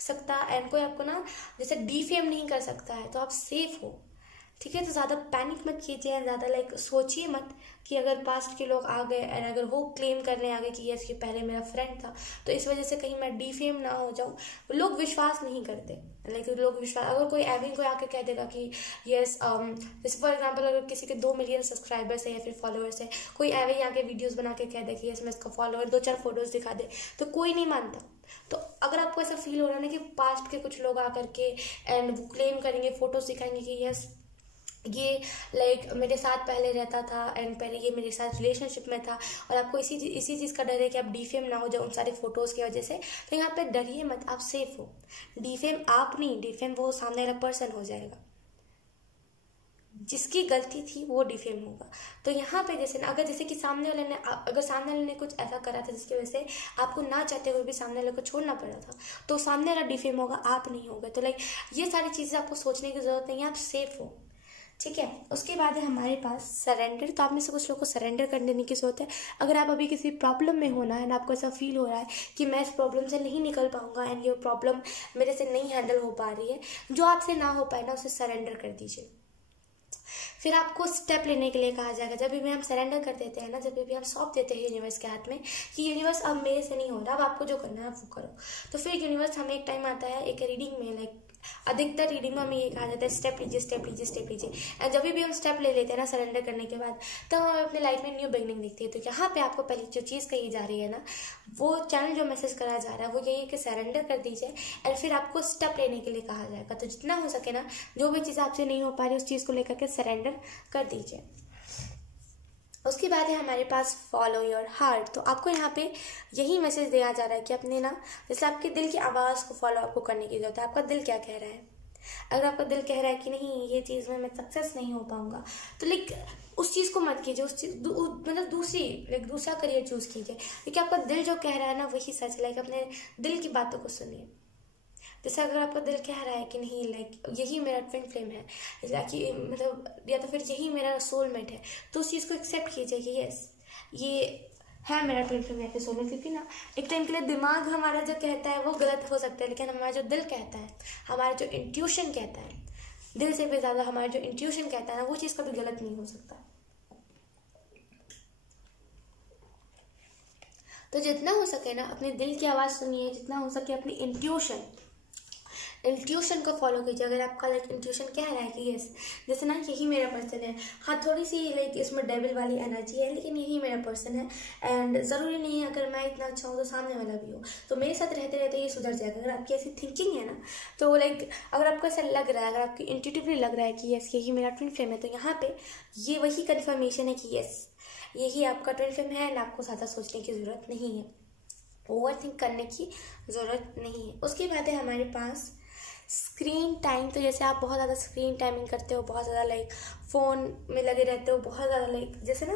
सकता एंड कोई आपको ना जैसे डिफेम नहीं कर सकता है, तो आप सेफ हो। ठीक है, तो ज़्यादा पैनिक मत कीजिए, ज़्यादा लाइक सोचिए मत, कि अगर पास्ट के लोग आ गए एंड अगर वो क्लेम करने आ गए कि यस ये पहले मेरा फ्रेंड था, तो इस वजह से कहीं मैं डिफेम ना हो जाऊँ। लोग विश्वास नहीं करते, लेकिन लोग विश्वास, अगर कोई एविन कोई आके कह देगा कि यस जैसे फॉर एग्जांपल अगर किसी के 2 मिलियन सब्सक्राइबर्स है या फिर फॉलोअर्स है, कोई एविन आके वीडियोस बना के कह दे कि यस मैं इसका फॉलोअर, 2-4 फोटोज दिखा दे, तो कोई नहीं मानता। तो अगर आपको ऐसा फील हो रहा है ना कि पास्ट के कुछ लोग आकर के एंड वो क्लेम करेंगे, फोटोज दिखाएंगे कि यस ये लाइक मेरे साथ पहले रहता था एंड पहले ये मेरे साथ रिलेशनशिप में था, और आपको इसी चीज़ का डर है कि आप डिफेम ना हो जाए उन सारे फोटोज़ की वजह से, तो यहाँ पे डरिए मत, आप सेफ हो। डिफेम आप नहीं, डिफेम वो सामने वाला पर्सन हो जाएगा, जिसकी गलती थी वो डिफेम होगा। तो यहाँ पे जैसे ना, अगर जैसे कि सामने वाले ने कुछ ऐसा करा था जिसकी वजह से आपको ना चाहते हुए भी सामने वाले को छोड़ना पड़ा था, तो सामने वाला डिफेम होगा, आप नहीं होगा। तो लाइक ये सारी चीज़ें आपको सोचने की जरूरत नहीं है, आप सेफ हो, ठीक है। उसके बाद है हमारे पास सरेंडर। तो आप में से कुछ लोगों को सरेंडर कर देने की जरूरत है। अगर आप अभी किसी प्रॉब्लम में होना है एंड आपको ऐसा फील हो रहा है कि मैं इस प्रॉब्लम से नहीं निकल पाऊंगा एंड ये प्रॉब्लम मेरे से नहीं हैंडल हो पा रही है, जो आपसे ना हो पाए ना उसे सरेंडर कर दीजिए। फिर आपको स्टेप लेने के लिए कहा जाएगा। जब भी हम सरेंडर कर देते हैं ना, जब भी हम सौंप देते हैं यूनिवर्स के हाथ में कि यूनिवर्स अब मेरे से नहीं हो रहा, अब आपको जो करना है आप वो करो, तो फिर यूनिवर्स हमें एक टाइम आता है, एक रीडिंग में लाइक अधिकतर रीडिंग में हमें ये कहा जाता है स्टेप लीजिए, स्टेप लीजिए, स्टेप लीजिए। एंड जब भी हम स्टेप ले लेते हैं ना सरेंडर करने के बाद, तब हमें अपने लाइफ में न्यू बिगनिंग दिखती है। तो यहाँ पे आपको पहली जो चीज़ कही जा रही है ना, वो चैनल जो मैसेज करा जा रहा है वो यही है कि सरेंडर कर दीजिए एंड फिर आपको स्टेप लेने के लिए कहा जाएगा। तो जितना हो सके ना, जो भी चीज़ आपसे नहीं हो पा रही उस चीज़ को लेकर के सरेंडर कर दीजिए। उसके बाद है हमारे पास फॉलो योर हार्ट। तो आपको यहाँ पे यही मैसेज दिया जा रहा है कि अपने ना, जैसे आपके दिल की आवाज़ को फॉलो आपको करने की जरूरत है। आपका दिल क्या कह रहा है? अगर आपका दिल कह रहा है कि नहीं ये चीज़ में मैं सक्सेस नहीं हो पाऊंगा, तो लाइक उस चीज़ को मत कीजिए, उस चीज़ मतलब दूसरा करियर चूज कीजिए, क्योंकि आपका दिल जो कह रहा है ना वही सच। लाइक अपने दिल की बातों को सुनिए। जैसे अगर आपका दिल कह रहा है कि नहीं लाइक यही मेरा ट्विन फ्लेम है, कि मतलब या तो फिर यही मेरा सोलमेट है, तो उस चीज़ को एक्सेप्ट कीजिए कि यस ये है मेरा ट्विन फ्लेम या फिर सोलमेट। क्योंकि ना एक टाइम के लिए दिमाग हमारा जो कहता है वो गलत हो सकता है, लेकिन हमारा जो दिल कहता है, हमारा जो इंट्यूशन कहता है, दिल से भी ज़्यादा हमारा जो इंट्यूशन कहता है ना, वो चीज़ कभी गलत नहीं हो सकता। तो जितना हो सके ना अपने दिल की आवाज़ सुनिए, जितना हो सके अपनी इंट्यूशन को फॉलो कीजिए। अगर आपका लाइक इंट्यूशन कह रहा है कि यस जैसे ना यही मेरा पर्सन है, हाँ थोड़ी सी लाइक इसमें डेविल वाली एनर्जी है, लेकिन यही मेरा पर्सन है एंड ज़रूरी नहीं है अगर मैं इतना अच्छा हूँ तो सामने वाला भी हो, तो मेरे साथ रहते रहते ये सुधर जाएगा। अगर आपकी ऐसी थिंकिंग है ना, तो लाइक अगर आपको ऐसा लग रहा है, अगर आपकी इंट्यूटिवली लग रहा है कि यस यही मेरा ट्विन फ्लेम है, तो यहाँ पे ये वही कन्फर्मेशन है कि यस यही आपका ट्विन फ्लेम है एंड आपको ज़्यादा सोचने की ज़रूरत नहीं है, ओवर थिंक करने की ज़रूरत नहीं है। उसके बाद है हमारे पास स्क्रीन टाइम। तो जैसे आप बहुत ज़्यादा स्क्रीन टाइमिंग करते हो, बहुत ज़्यादा लाइक फ़ोन में लगे रहते हो, बहुत ज़्यादा लाइक जैसे ना,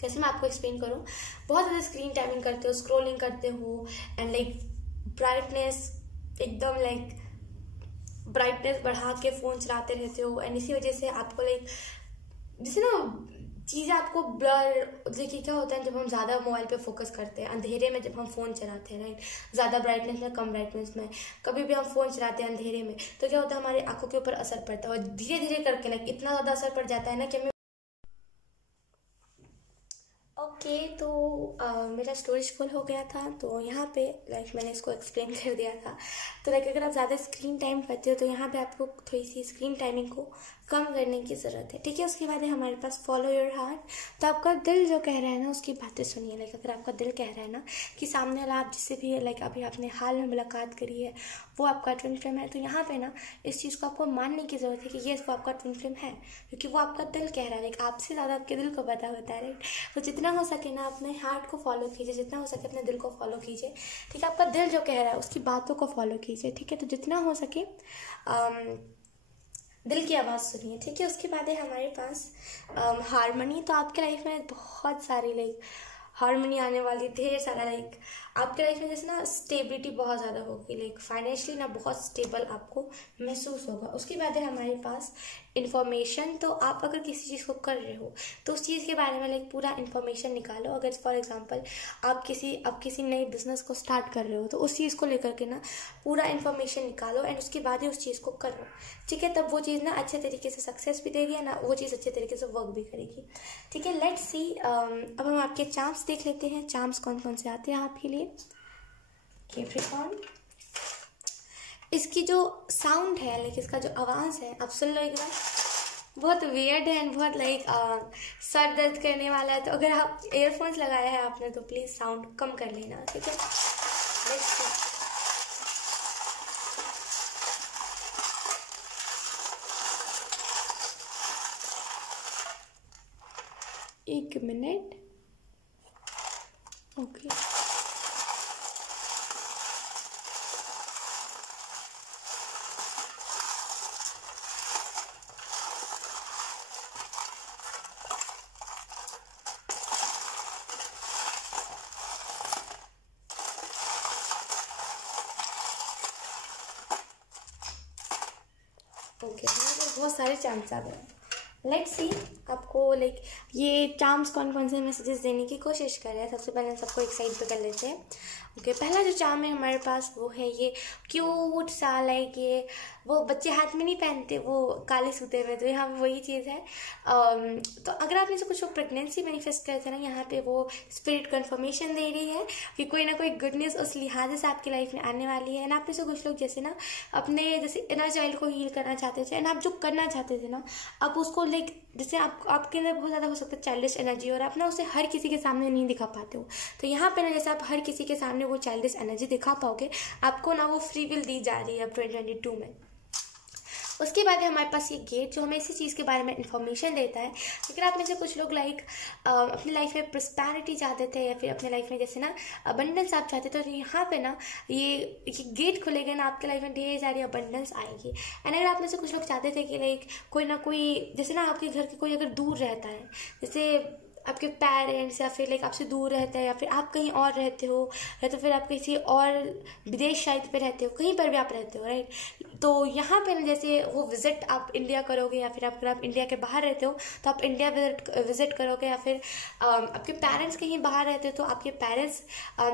कैसे मैं आपको एक्सप्लेन करूँ, बहुत ज़्यादा स्क्रीन टाइमिंग करते हो, स्क्रोलिंग करते हो एंड लाइक ब्राइटनेस एकदम लाइक ब्राइटनेस बढ़ा के फ़ोन चलाते रहते हो एंड इसी वजह से आपको लाइक जैसे ना चीज़ें आपको ब्लर। देखिए क्या होता है जब हम ज़्यादा मोबाइल पे फोकस करते हैं अंधेरे में, जब हम फ़ोन चलाते हैं राइट, ज़्यादा ब्राइटनेस में कम ब्राइटनेस में, कभी भी हम फ़ोन चलाते हैं अंधेरे में, तो क्या होता है हमारी आंखों के ऊपर असर पड़ता है और धीरे धीरे करके लाइक इतना ज़्यादा असर पड़ जाता है ना कि हमें ओके। तो मेरा स्टोरेज फुल हो गया था, तो यहाँ पे लाइक मैंने इसको एक्सप्लेन कर दिया था। तो लाइक अगर आप ज़्यादा स्क्रीन टाइम करते हो तो यहाँ पे आपको थोड़ी सी स्क्रीन टाइमिंग को कम करने की ज़रूरत है, ठीक है। उसके बाद है हमारे पास फॉलो योर हार्ट। तो आपका दिल जो कह रहा है ना उसकी बातें सुनिए। लाइक अगर आपका दिल कह रहा है ना कि सामने वाला आप जिससे भी लाइक अभी आपने हाल में मुलाकात करी है वो आपका ट्विन फ्लेम है, तो यहाँ पे ना इस चीज़ को आपको मानने की ज़रूरत है कि ये वो आपका ट्विन फ्लेम है, क्योंकि वो आपका दिल कह रहा है। लाइक आपसे ज़्यादा आपके दिल को पता होता है राइट। तो जितना हो सके ना अपने हार्ट को फॉलो कीजिए, जितना हो सके अपने दिल को फॉलो कीजिए, ठीक है। आपका दिल जो कह रहा है उसकी बातों को फॉलो कीजिए, ठीक है। तो जितना हो सके दिल की आवाज़ सुनिए, ठीक है। उसके बाद है हमारे पास हारमनी। तो आपके लाइफ में बहुत सारी लाइक हारमोनी आने वाली, ढेर सारा लाइक आपके लाइफ में जैसे ना स्टेबिलिटी बहुत ज़्यादा होगी, लाइक फाइनेंशियली ना बहुत स्टेबल आपको महसूस होगा। उसके बाद है हमारे पास इन्फॉर्मेशन। तो आप अगर किसी चीज़ को कर रहे हो तो उस चीज़ के बारे में लाइक पूरा इन्फॉर्मेशन निकालो। अगर फॉर एग्जांपल आप किसी नए बिजनेस को स्टार्ट कर रहे हो तो उस चीज़ को लेकर के ना पूरा इन्फॉर्मेशन निकालो एंड उसके बाद ही उस चीज़ को करो, ठीक है। तब वो चीज़ ना अच्छे तरीके से सक्सेस भी देगी ना, वो चीज़ अच्छे तरीके से वर्क भी करेगी, ठीक है। लेट्स सी, अब हम आपके चार्म्स देख लेते हैं। चार्म्स कौन कौन से आते हैं आपके लिए। कैप्रिकॉर्न, इसकी जो साउंड है लाइक इसका जो आवाज़ है आप सुन लो एक बार, बहुत वियर्ड है एंड बहुत लाइक सर दर्द करने वाला है। तो अगर आप एयरफोन्स लगाया है आपने तो प्लीज़ साउंड कम कर लेना, ठीक है। लेट्स सी, एक मिनट, ओके। ओके, बहुत सारे चार्म्स आ गए। लेट्स सी आपको लाइक ये चार्म्स कौन कौन से मैसेजेस देने की कोशिश कर रहे हैं। सबसे पहले सबको एक साइड पे कर लेते हैं। ओके, पहला जो चार्म है हमारे पास वो है ये क्यूट सा, लाइक ये वो बच्चे हाथ में नहीं पहनते वो काले सूते हुए, तो यहाँ वही चीज़ है। तो अगर आप में से कुछ लोग प्रेगनेंसी मैनिफेस्ट करते हैं ना, यहाँ पे वो स्पिरिट कंफर्मेशन दे रही है कि कोई ना कोई गुड न्यूज़ उस लिहाज से आपकी लाइफ में आने वाली है। एंड आप में से कुछ लोग जैसे ना अपने जैसे इनर चाइल्ड को हील करना चाहते थे एंड आप जो करना चाहते थे ना, आप उसको लाइक जैसे आपके अंदर बहुत ज़्यादा हो सकता है चाइल्डिश एनर्जी और आप ना उसे हर किसी के सामने नहीं दिखा पाते हो। तो यहाँ पे ना जैसे आप हर किसी के सामने वो चाइल्डिश एनर्जी दिखा पाओगे, आपको ना वो फ्री विल दी जा रही है अब 2022 में। उसके बाद है हमारे पास ये गेट जो हमें इसी चीज़ के बारे में इंफॉर्मेशन देता है। अगर आप में से कुछ लोग लाइक अपनी लाइफ में प्रॉस्पेरिटी चाहते थे या फिर अपने लाइफ में जैसे ना अबंडेंस आप चाहते थे, तो यहाँ पे ना ये गेट खुलेगा ना, आपके लाइफ में ढेर सारी अबंडेंस आएगी। एंड अगर आप में से कुछ लोग चाहते थे कि लाइक कोई ना कोई जैसे ना आपके घर के कोई अगर दूर रहता है, जैसे आपके पेरेंट्स या फिर लाइक आपसे दूर रहता है या फिर आप कहीं और रहते हो या तो फिर आप किसी और विदेश शायद पे रहते हो, कहीं पर भी आप रहते हो, राइट। तो यहाँ पे ना जैसे वो विज़िट आप इंडिया करोगे या फिर अगर आप इंडिया के बाहर रहते हो तो आप इंडिया विज़िट करोगे, या फिर आपके पेरेंट्स कहीं बाहर रहते हो तो आपके पेरेंट्स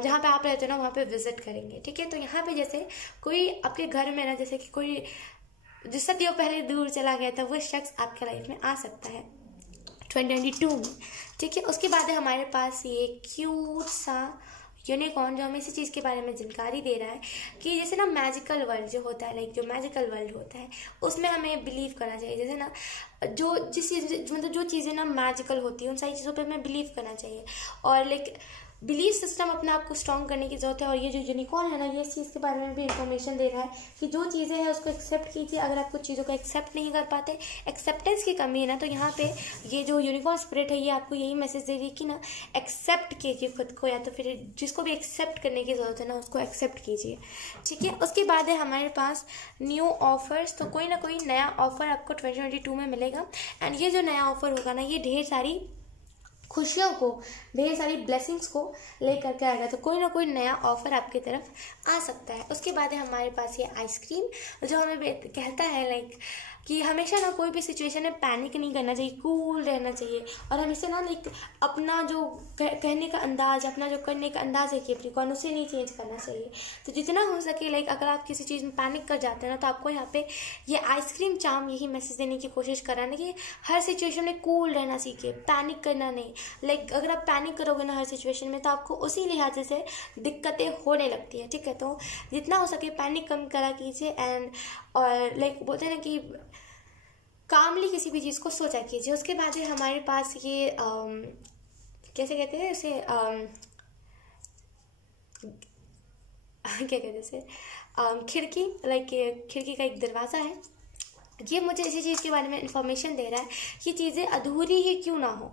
जहाँ पे आप रहते हो ना वहाँ पे विज़िट करेंगे, ठीक है। तो यहाँ पे जैसे कोई आपके घर में ना जैसे कि कोई जिस सदियों पहले दूर चला गया था वो शख्स आपके लाइफ में आ सकता है 2022 में, ठीक है। उसके बाद है हमारे पास ये क्यूट सा यूनिकॉर्न जो हमें इसी चीज़ के बारे में जानकारी दे रहा है कि जैसे ना मैजिकल वर्ल्ड जो होता है, लाइक जो मैजिकल वर्ल्ड होता है उसमें हमें बिलीव करना चाहिए। जैसे ना जो जिस चीज़ मतलब जो चीज़ें ना मैजिकल होती है उन सारी चीज़ों पे हमें बिलीव करना चाहिए और लाइक बिलीव सिस्टम अपने आप को स्ट्रॉन्ग करने की ज़रूरत है। और ये जो यूनिकॉर्न है ना ये इस चीज़ के बारे में भी इंफॉर्मेशन दे रहा है कि जो चीज़ें हैं उसको एक्सेप्ट कीजिए। अगर आप कुछ चीज़ों को एक्सेप्ट नहीं कर पाते, एक्सेप्टेंस की कमी है ना, तो यहाँ पे ये जो यूनिकॉर्न स्पिरिट है ये आपको यही मैसेज दे रही है कि ना एक्सेप्ट कीजिए खुद को, या तो फिर जिसको भी एक्सेप्ट करने की ज़रूरत है ना उसको एक्सेप्ट कीजिए, ठीक है। उसके बाद है हमारे पास न्यू ऑफर्स। तो कोई ना कोई नया ऑफर आपको 2022 में मिलेगा एंड ये जो नया ऑफर होगा ना ये ढेर सारी खुशियों को, ढेर सारी ब्लेसिंग्स को लेकर के आएगा। तो कोई ना कोई नया ऑफर आपकी तरफ आ सकता है। उसके बाद है हमारे पास ये आइसक्रीम जो हमें कहता है लाइक कि हमेशा ना कोई भी सिचुएशन में पैनिक नहीं करना चाहिए, कूल रहना चाहिए और हमेशा ना लाइक अपना जो कहने का अंदाज, अपना जो करने का अंदाज है कैप्रिकॉर्न उसे नहीं चेंज करना चाहिए। तो जितना हो सके लाइक अगर आप किसी चीज़ में पैनिक कर जाते हैं ना तो आपको यहाँ पे ये आइसक्रीम चार्म यही मैसेज देने की कोशिश कराना कि हर सिचुएशन में कूल रहना सीखिए, पैनिक करना नहीं। लाइक अगर आप पैनिक करोगे ना हर सिचुएशन में तो आपको उसी लिहाज से दिक्कतें होने लगती हैं, ठीक है। तो जितना हो सके पैनिक कम करा कीजिए एंड और लाइक बोलते हैं ना कि कामली किसी भी चीज़ को सोचा कीजिए। उसके बाद है हमारे पास ये कैसे कहते हैं इसे क्या कहते हैं इसे खिड़की, लाइक खिड़की का एक दरवाज़ा है। ये मुझे इसी चीज़ के बारे में इंफॉर्मेशन दे रहा है कि चीज़ें अधूरी ही क्यों ना हो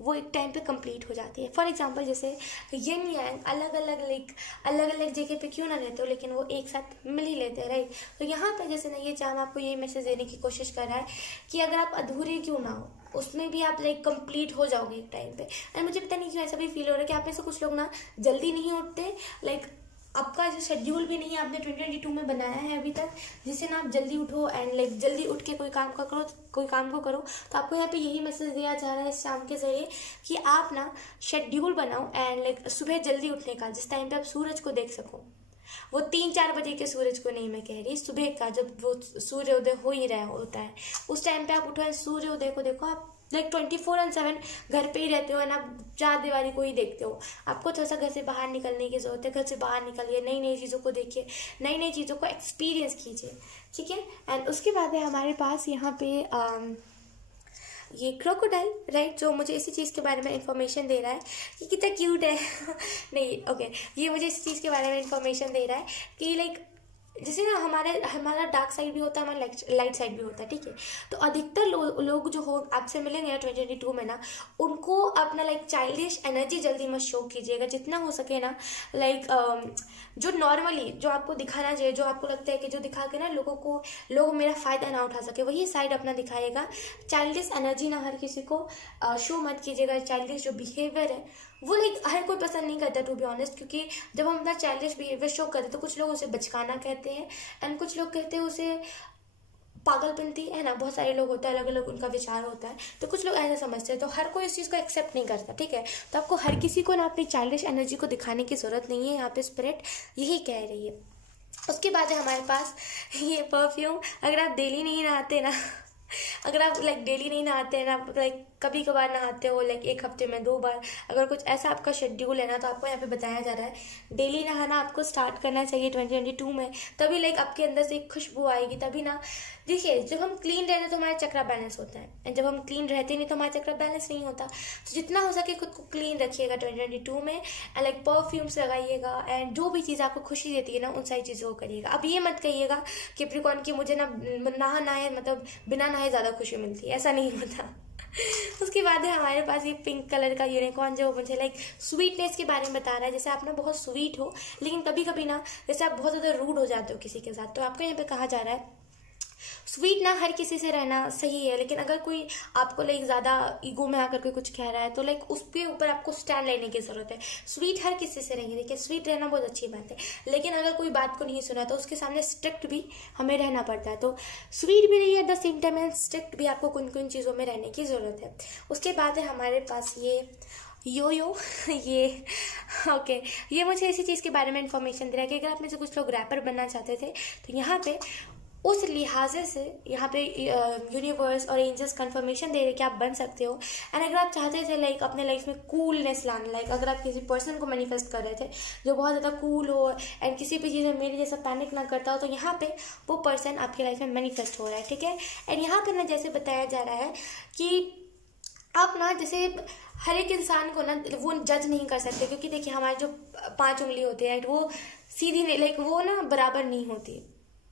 वो एक टाइम पे कंप्लीट हो जाती है। फॉर एग्जांपल जैसे यिन यांग अलग अलग जगह पे क्यों ना रहते हो लेकिन वो एक साथ मिल ही लेते हैं, राइट। तो यहाँ पे जैसे ना ये चार्म आपको यही मैसेज देने की कोशिश कर रहा है कि अगर आप अधूरे क्यों ना हो उसमें भी आप लाइक कंप्लीट हो जाओगे एक टाइम पे। एंड मुझे पता नहीं क्यों ऐसा भी फील हो रहा है कि आप में से कुछ लोग ना जल्दी नहीं उठते, लाइक आपका जो शेड्यूल भी नहीं आपने 2022 में बनाया है अभी तक, जिससे ना आप जल्दी उठो एंड लाइक जल्दी उठ के कोई काम को करो, तो आपको यहाँ पे यही मैसेज दिया जा रहा है इस शाम के जरिए कि आप ना शेड्यूल बनाओ एंड लाइक सुबह जल्दी उठने का, जिस टाइम पे आप सूरज को देख सको। वो 3-4 बजे के सूरज को नहीं मैं कह रही, सुबह का जब वो सूर्योदय हो ही रहा होता है उस टाइम पे आप उठो, सूर्योदय को देखो। आप लाइक 24/7 घर पे ही रहते हो एंड आप चार दीवारी को ही देखते हो। आपको थोड़ा सा घर से बाहर निकलने की जरूरत है। घर से बाहर निकलिए, नई नई चीज़ों को देखिए, नई नई चीज़ों को एक्सपीरियंस कीजिए, ठीक है। एंड उसके बाद है हमारे पास यहाँ पे ये क्रोकोडाइल, राइट, जो मुझे इसी चीज़ के बारे में इंफॉर्मेशन दे रहा है कि कितना क्यूट है नहीं ओके, ये मुझे इस चीज़ के बारे में इंफॉर्मेशन दे रहा है कि लाइक जैसे ना हमारा डार्क साइड भी होता है, हमारा लाइट साइड भी होता है, ठीक है। तो अधिकतर लोग जो हो आपसे मिलेंगे ना 2022 में ना, उनको अपना लाइक चाइल्डिश एनर्जी जल्दी मत शो कीजिएगा, जितना हो सके ना। लाइक जो नॉर्मली जो आपको दिखाना चाहिए, जो आपको लगता है कि जो दिखा के ना लोग मेरा फ़ायदा ना उठा सके, वही साइड अपना दिखाएगा। चाइल्डिश एनर्जी ना हर किसी को शो मत कीजिएगा। चाइल्डिश जो बिहेवियर है वो लाइक हर कोई पसंद नहीं करता टू बी ऑनेस्ट, क्योंकि जब हम अपना चाइल्डिश बिहेवियर शो करते तो कुछ लोग उसे बचकाना कहते हैं एंड कुछ लोग कहते हैं उसे पागलपंती, है ना। बहुत सारे लोग होते हैं, अलग अलग उनका विचार होता है, तो कुछ लोग ऐसा समझते हैं, तो हर कोई इस चीज़ को एक्सेप्ट नहीं करता, ठीक है। तो आपको हर किसी को ना अपनी चाइल्डिश एनर्जी को दिखाने की जरूरत नहीं है, यहाँ पे स्पिरिट यही कह रही है। उसके बाद है हमारे पास ये परफ्यूम। अगर आप डेली नहीं नहाते ना अगर आप लाइक डेली नहीं नहाते हैं ना, लाइक कभी कभार नहाते हो, लाइक एक हफ्ते में 2 बार, अगर कुछ ऐसा आपका शेड्यूल है ना, तो आपको यहाँ पे बताया जा रहा है डेली नहाना आपको स्टार्ट करना चाहिए 2022 में। तभी लाइक आपके अंदर से एक खुशबू आएगी, तभी ना। देखिए, जब हम क्लीन रहते हैं तो हमारा चक्रा बैलेंस होता है, एंड जब हम क्लीन रहते नहीं तो हमारा चक्रा बैलेंस नहीं होता। तो जितना हो सके खुद को क्लीन रखिएगा 2022 में, एंड लाइक परफ्यूम्स लगाइएगा, एंड जो भी चीज़ आपको खुशी देती है ना, उन सारी चीज़ों को करिएगा। अब ये मत कहिएगा कि प्रिकॉन की मुझे ना नहाना है, मतलब बिना नहाए ज़्यादा खुशी मिलती है, ऐसा नहीं होता। उसके बाद है हमारे पास ये पिंक कलर का यूनिकॉर्न, जो मुझे लाइक स्वीटनेस के बारे में बता रहा है। जैसे आप ना बहुत स्वीट हो, लेकिन कभी कभी ना जैसे आप बहुत ज़्यादा रूड हो जाते हो किसी के साथ, तो आपको यहाँ पे कहा जा रहा है स्वीट ना हर किसी से रहना सही है, लेकिन अगर कोई आपको लाइक ज़्यादा ईगो में आकर के कुछ कह रहा है तो लाइक उसके ऊपर आपको स्टैंड लेने की ज़रूरत है। स्वीट हर किसी से रहिए, देखिए स्वीट रहना बहुत अच्छी बात है, लेकिन अगर कोई बात को नहीं सुना तो उसके सामने स्ट्रिक्ट भी हमें रहना पड़ता है। तो स्वीट भी रहिए at the same time, and strict भी आपको कुछ कुछ चीज़ों में रहने की ज़रूरत है। उसके बाद है हमारे पास ये यो ये ओके, ये मुझे इसी चीज़ के बारे में इंफॉर्मेशन दे रहा है कि अगर आप में से कुछ लोग रैपर बनना चाहते थे तो यहाँ पे उस लिहाजे से यहाँ पे यूनिवर्स और एंजल्स कंफर्मेशन दे रहे कि आप बन सकते हो। एंड अगर आप चाहते थे लाइक अपने लाइफ में कूलनेस लाना, लाइक अगर आप किसी पर्सन को मैनिफेस्ट कर रहे थे जो बहुत ज़्यादा कूल हो एंड किसी भी चीज़ में मेरे जैसा पैनिक ना करता हो, तो यहाँ पे वो पर्सन आपकी लाइफ में मैनिफेस्ट हो रहा है, ठीक है। एंड यहाँ पर ना जैसे बताया जा रहा है कि आप ना जैसे हर एक इंसान को ना वो जज नहीं कर सकते, क्योंकि देखिए हमारी जो 5 उंगली होती है वो सीधी नहीं, लाइक वो ना बराबर नहीं होती,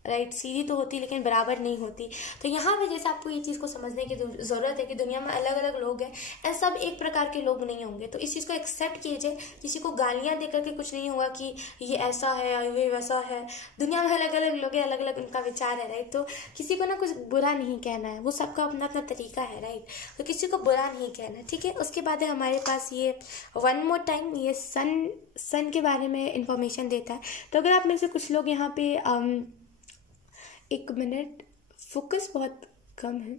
राइट। सीधी तो होती लेकिन बराबर नहीं होती। तो यहाँ पे जैसे आपको ये चीज़ को समझने की ज़रूरत है कि दुनिया में अलग अलग लोग हैं एंड सब एक प्रकार के लोग नहीं होंगे। तो इस चीज़ को एक्सेप्ट कीजिए। किसी को गालियाँ दे करके कुछ नहीं होगा कि ये ऐसा है ये वैसा है। दुनिया में अलग अलग लोग हैं, अलग अलग उनका विचार है, राइट। तो किसी को ना कुछ बुरा नहीं कहना है, वो सबका अपना अपना तरीका है, राइट। तो किसी को बुरा नहीं कहना है, ठीक है। उसके बाद है हमारे पास ये वन मोर टाइम, ये सन के बारे में इंफॉर्मेशन देता है। तो अगर आप में से कुछ लोग यहाँ पे 1 मिनट, फोकस बहुत कम है,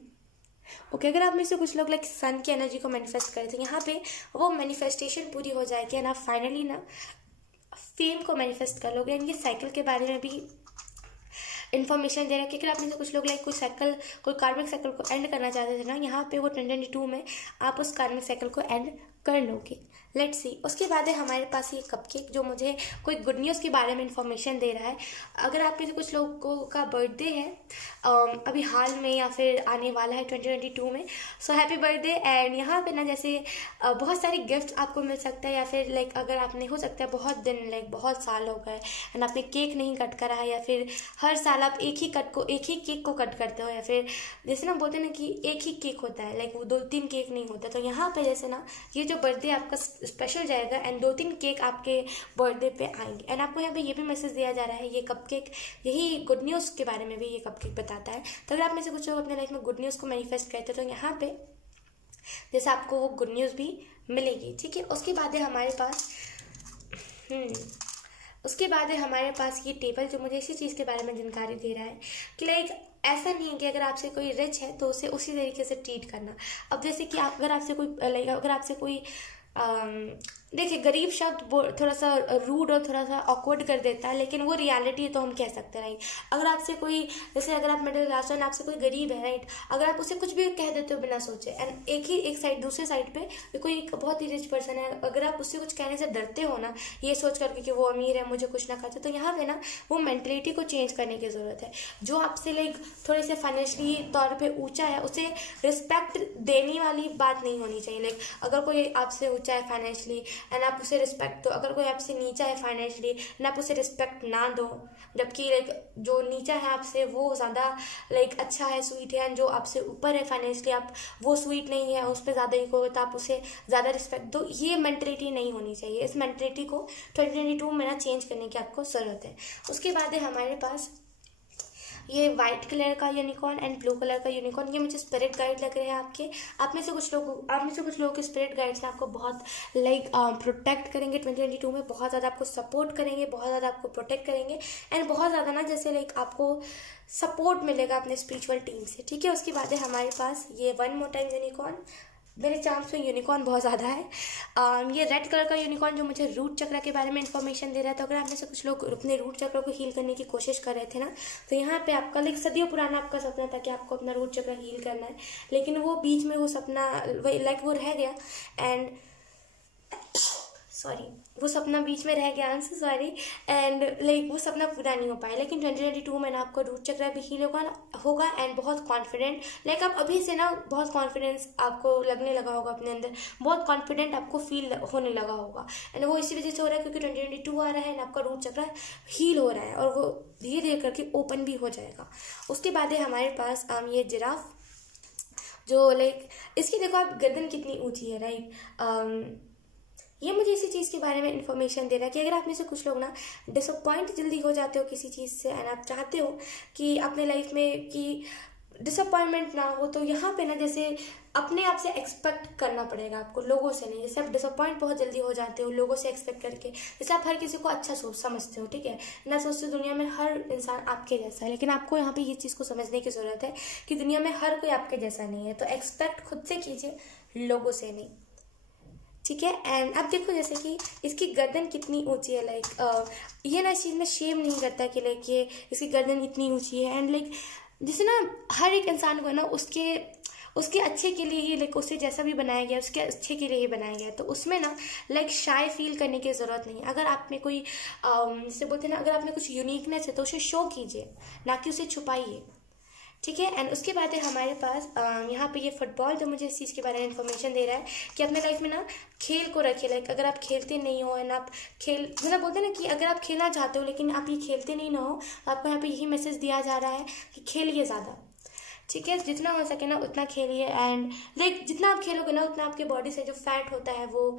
ओके। अगर आप में से कुछ लोग लाइक सन की एनर्जी को मैनिफेस्ट करें तो यहाँ पे वो मैनिफेस्टेशन पूरी हो जाएगी एंड आप फाइनली ना फेम को मैनिफेस्ट कर लोगे। एंड ये साइकिल के बारे में भी इन्फॉर्मेशन दे रहा है कि अगर आप में से कुछ लोग लाइक कोई कार्मिक साइकिल को एंड करना चाहते थे ना, यहाँ पे वो 2022 में आप उस कार्मिक साइकिल को एंड कर लोगे। Let's see. उसके बाद है हमारे पास ये कपकेक, जो मुझे कोई गुड न्यूज़ के बारे में इंफॉर्मेशन दे रहा है। अगर आप में से कुछ लोगों का बर्थडे है अभी हाल में या फिर आने वाला है 2022 में, सो हैप्पी बर्थडे। एंड यहाँ पे ना जैसे बहुत सारे गिफ्ट आपको मिल सकता है, या फिर लाइक अगर आपने हो सकता है बहुत दिन लाइक बहुत साल हो गए एंड आपने केक नहीं कट करा है, या फिर हर साल आप एक ही केक को कट करते हो, या फिर जैसे ना बोलते हैं ना कि एक ही केक होता है, लाइक वो 2-3 केक नहीं होता। तो यहाँ पे जैसे ना ये जो बर्थडे आपका स्पेशल जाएगा एंड 2-3 केक आपके बर्थडे पे आएंगे। एंड आपको यहाँ पे ये भी मैसेज दिया जा रहा है, ये कपकेक यही गुड न्यूज़ के बारे में भी ये कपकेक बताता है। तो अगर आप में से कुछ लोग अपने लाइफ में गुड न्यूज़ को मैनिफेस्ट करते हैं तो यहाँ पे जैसे आपको वो गुड न्यूज़ भी मिलेगी, ठीक है। उसके बाद है हमारे पास उसके बाद है हमारे पास ये टेबल जो मुझे इसी चीज़ के बारे में जानकारी दे रहा है कि लाइक ऐसा नहीं है कि अगर आपसे कोई रिच है तो उसे उसी तरीके से ट्रीट करना। अब जैसे कि आप अगर आपसे कोई लाइक अगर आपसे कोई देखिए गरीब शब्द थोड़ा सा रूड और थोड़ा सा ऑकवर्ड कर देता है, लेकिन वो रियलिटी है तो हम कह सकते हैं राइट। अगर आपसे कोई जैसे अगर आप मिडिल क्लास एंड आपसे कोई गरीब है राइट, अगर आप उसे कुछ भी कह देते हो बिना सोचे एंड एक साइड दूसरे साइड पे कोई एक बहुत ही रिच पर्सन है, अगर आप उससे कुछ कहने से डरते हो ना ये सोच करके कि वो अमीर है मुझे कुछ ना खाते, तो यहाँ पे ना वो मेंटलिटी को चेंज करने की ज़रूरत है। जो आपसे लाइक थोड़े से फाइनेंशियली तौर पर ऊँचा है उसे रिस्पेक्ट देने वाली बात नहीं होनी चाहिए। लाइक अगर कोई आपसे ऊँचा है फाइनेंशियली एंड आप उसे रिस्पेक्ट दो, अगर कोई आपसे नीचा है फाइनेंशियली एंड आप उसे रिस्पेक्ट ना दो, जबकि लाइक जो नीचा है आपसे वो ज़्यादा लाइक अच्छा है स्वीट है, एंड जो आपसे ऊपर है फाइनेंशियली आप वो स्वीट नहीं है उस पर ज़्यादा इको है तो आप उसे ज़्यादा रिस्पेक्ट दो। ये मेंटलिटी नहीं होनी चाहिए। इस मेंटलिटी को 2022 में ना चेंज करने की आपको ज़रूरत है। उसके बाद है हमारे पास ये वाइट कलर का यूनिकॉर्न एंड ब्लू कलर का यूनिकॉर्न। ये मुझे स्पिरिट गाइड लग रहे हैं आपके। आप में से कुछ लोग के स्पिरिट गाइड्स ने आपको बहुत लाइक प्रोटेक्ट करेंगे 2022 में, बहुत ज़्यादा आपको सपोर्ट करेंगे, बहुत ज़्यादा आपको प्रोटेक्ट करेंगे एंड बहुत ज़्यादा ना जैसे लाइक आपको सपोर्ट मिलेगा अपने स्पिरिचुअल टीम से, ठीक है। उसके बाद है हमारे पास ये वन मोर टाइम यूनिकॉर्न। मेरे चांस में यूनिकॉर्न बहुत ज़्यादा है। ये रेड कलर का यूनिकॉर्न जो मुझे रूट चक्र के बारे में इन्फॉर्मेशन दे रहा है। तो अगर आप में से कुछ लोग अपने रूट चक्र को हील करने की कोशिश कर रहे थे ना, तो यहाँ पे आपका लाइक सदियों पुराना आपका सपना था कि आपको अपना रूट चक्र हील करना है, लेकिन वो बीच में वो सपना लाइक वो रह गया एंड वो सपना बीच में रह गया, सॉरी एंड लाइक वो सपना पूरा नहीं हो पाया। लेकिन 2022 में ना आपको रूट चक्र भी हील होगा एंड बहुत कॉन्फिडेंट लाइक आप अभी से ना बहुत कॉन्फिडेंस आपको लगने लगा होगा अपने अंदर, बहुत कॉन्फिडेंट आपको फील होने लगा होगा एंड वो इसी वजह से हो रहा है क्योंकि 2022 आ रहा है एंड आपका रूट चक्र हील हो रहा है और वो धीरे धीरे करके ओपन भी हो जाएगा। उसके बाद है हमारे पास ये जिराफ जो लाइक इसकी देखो आप गर्दन कितनी ऊँची है राइट। ये मुझे इसी चीज़ के बारे में इन्फॉर्मेशन दे रहा है कि अगर आप में से कुछ लोग ना डिसअपॉइंट जल्दी हो जाते हो किसी चीज़ से एंड आप चाहते हो कि अपने लाइफ में कि डिसअपॉइंटमेंट ना हो, तो यहाँ पे ना जैसे अपने आप से एक्सपेक्ट करना पड़ेगा आपको, लोगों से नहीं। जैसे आप डिसअपॉइंट बहुत जल्दी हो जाते हो लोगों से एक्सपेक्ट करके, जैसे आप हर किसी को अच्छा समझते हो, ठीक है ना, सोचते दुनिया में हर इंसान आपके जैसा है, लेकिन आपको यहाँ पे ये चीज़ को समझने की ज़रूरत है कि दुनिया में हर कोई आपके जैसा नहीं है। तो एक्सपेक्ट खुद से कीजिए, लोगों से नहीं, ठीक है। एंड अब देखो जैसे कि इसकी गर्दन कितनी ऊंची है, लाइक ये ना इस चीज़ में शेम नहीं करता कि लाइक ये इसकी गर्दन इतनी ऊंची है एंड लाइक जैसे ना हर एक इंसान को ना उसके अच्छे के लिए ही लाइक उसे जैसा भी बनाया गया उसके अच्छे के लिए ही बनाया गया है, तो उसमें ना लाइक शाय फील करने की ज़रूरत नहीं। अगर आप में कोई जैसे बोलते हैं ना, अगर आप में कुछ यूनिकनेस है तो उसे शो कीजिए, ना कि उसे छुपाइए, ठीक है। एंड उसके बाद है हमारे पास यहाँ पे ये फुटबॉल जो मुझे इस चीज़ के बारे में इन्फॉर्मेशन दे रहा है कि अपने लाइफ में ना खेल को रखिए। लाइक अगर आप खेलते नहीं हो एंड आप मतलब बोलते हैं ना कि अगर आप खेलना चाहते हो लेकिन आप ये खेलते नहीं ना हो, तो आपको यहाँ पे यही मैसेज दिया जा रहा है कि खेलिए ज़्यादा, ठीक है। जितना हो सके ना उतना खेलिए एंड लाइक जितना आप खेलोगे ना उतना आपके बॉडी से जो फैट होता है वो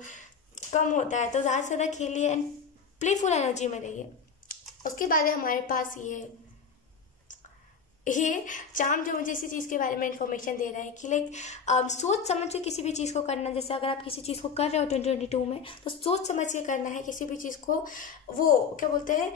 कम होता है, तो ज़्यादा से ज़्यादा खेलिए एंड प्लेफुल एनर्जी में रहिए। उसके बाद है हमारे पास ये चार्म जो मुझे इसी चीज़ के बारे में इन्फॉर्मेशन दे रहा है कि लाइक सोच समझ के किसी भी चीज़ को करना। जैसे अगर आप किसी चीज़ को कर रहे हो 2022 में तो सोच समझ के करना है किसी भी चीज़ को। वो क्या बोलते हैं,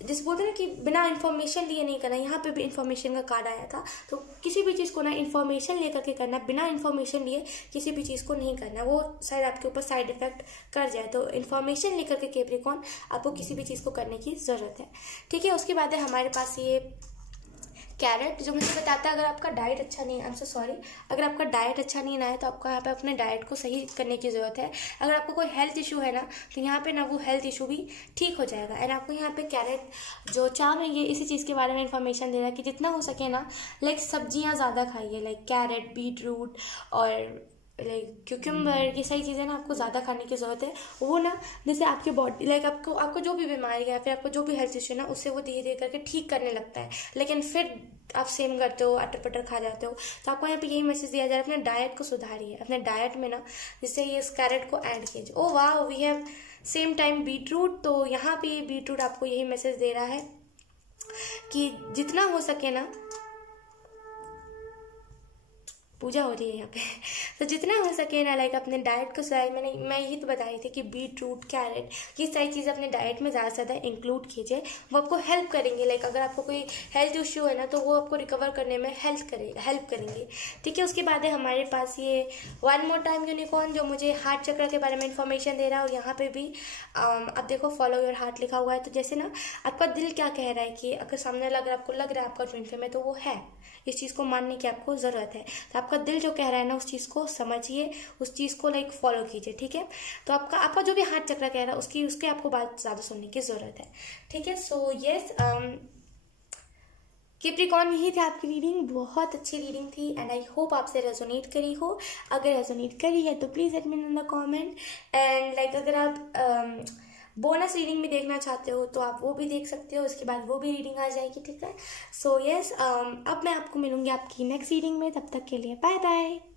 जिस बोलते हैं ना कि बिना इन्फॉर्मेशन लिए नहीं करना, यहाँ पे भी इन्फॉर्मेशन का कार्ड आया था। तो किसी भी चीज़ को ना इन्फॉर्मेशन लेकर के करना, बिना इन्फॉर्मेशन लिए किसी भी चीज़ को नहीं करना, वो शायद आपके ऊपर साइड इफेक्ट कर जाए। तो इन्फॉर्मेशन लेकर के कैप्रिकॉर्न आपको किसी भी चीज़ को करने की ज़रूरत है, ठीक है। उसके बाद है हमारे पास ये कैरेट जो मुझे बताता है अगर आपका डाइट अच्छा नहीं है, अगर आपका डाइट अच्छा नहीं ना है तो आपको यहाँ पे अपने डाइट को सही करने की ज़रूरत है। अगर आपको कोई हेल्थ इशू है ना तो यहाँ पे ना वो हेल्थ इशू भी ठीक हो जाएगा। एंड आपको यहाँ पे कैरेट जो चार्म है ये इसी चीज़ के बारे में इन्फॉर्मेशन दे रहा है कि जितना हो सके ना लाइक सब्जियाँ ज़्यादा खाइए, लाइक कैरेट, बीट रूट और लाइक क्यूकम्बर, ये सही चीज़ें ना आपको ज़्यादा खाने की ज़रूरत है। वो ना जैसे आपकी बॉडी लाइक आपको जो भी बीमारी है या फिर आपको जो भी हेल्थ इशू है ना उससे वो धीरे धीरे करके ठीक करने लगता है, लेकिन फिर आप सेम करते हो, अटर पटर खा जाते हो। तो आपको यहाँ पे यही मैसेज दिया जा रहा है अपने डाइट को सुधारिए, अपने डाइट में ना जिससे ये इस कैरेट को ऐड कीजिए। ओ वाह, we have same time beat root. तो यहाँ पे ये बीट रूट आपको यही मैसेज दे रहा है कि जितना हो सके ना पूजा हो रही है यहाँ पे। तो जितना हो सके ना लाइक अपने डाइट को साइड में मैं यही तो बताई थी कि बीट रूट कैरेट ये सारी चीज़ें अपने डाइट में ज़्यादा से ज़्यादा इंक्लूड कीजिए। वो आपको हेल्प करेंगे। लाइक अगर आपको कोई हेल्थ इशू है ना तो वो आपको रिकवर करने में हेल्प करेंगे। ठीक है, उसके बाद है हमारे पास ये वन मोर टाइम यूनिकॉर्न जो मुझे हार्ट चक्र के बारे में इंफॉर्मेशन दे रहा है। और यहाँ पे भी अब देखो फॉलो योर हार्ट लिखा हुआ है। तो जैसे ना आपका दिल क्या कह रहा है कि अगर सामने आपको लग रहा है आपका ट्विन फ्लेम है तो वो है, इस चीज़ को मानने की आपको ज़रूरत है। तो आपका दिल जो कह रहा है ना उस चीज़ को समझिए, उस चीज़ को लाइक फॉलो कीजिए। ठीक है, तो आपका जो भी हार्ट चक्र कह रहा है उसके आपको बात ज़्यादा सुनने की ज़रूरत है। ठीक है, सो यस कैप्रिकॉर्न, यही थी आपकी रीडिंग। बहुत अच्छी रीडिंग थी एंड आई होप आपसे रेजोनेट करी हो। अगर रेजोनेट करी है तो please let me know in the comment. And like अगर आप बोनस रीडिंग भी देखना चाहते हो तो आप वो भी देख सकते हो, उसके बाद वो भी रीडिंग आ जाएगी। ठीक है, सो यस अब मैं आपको मिलूंगी आपकी नेक्स्ट रीडिंग में। तब तक के लिए बाय बाय।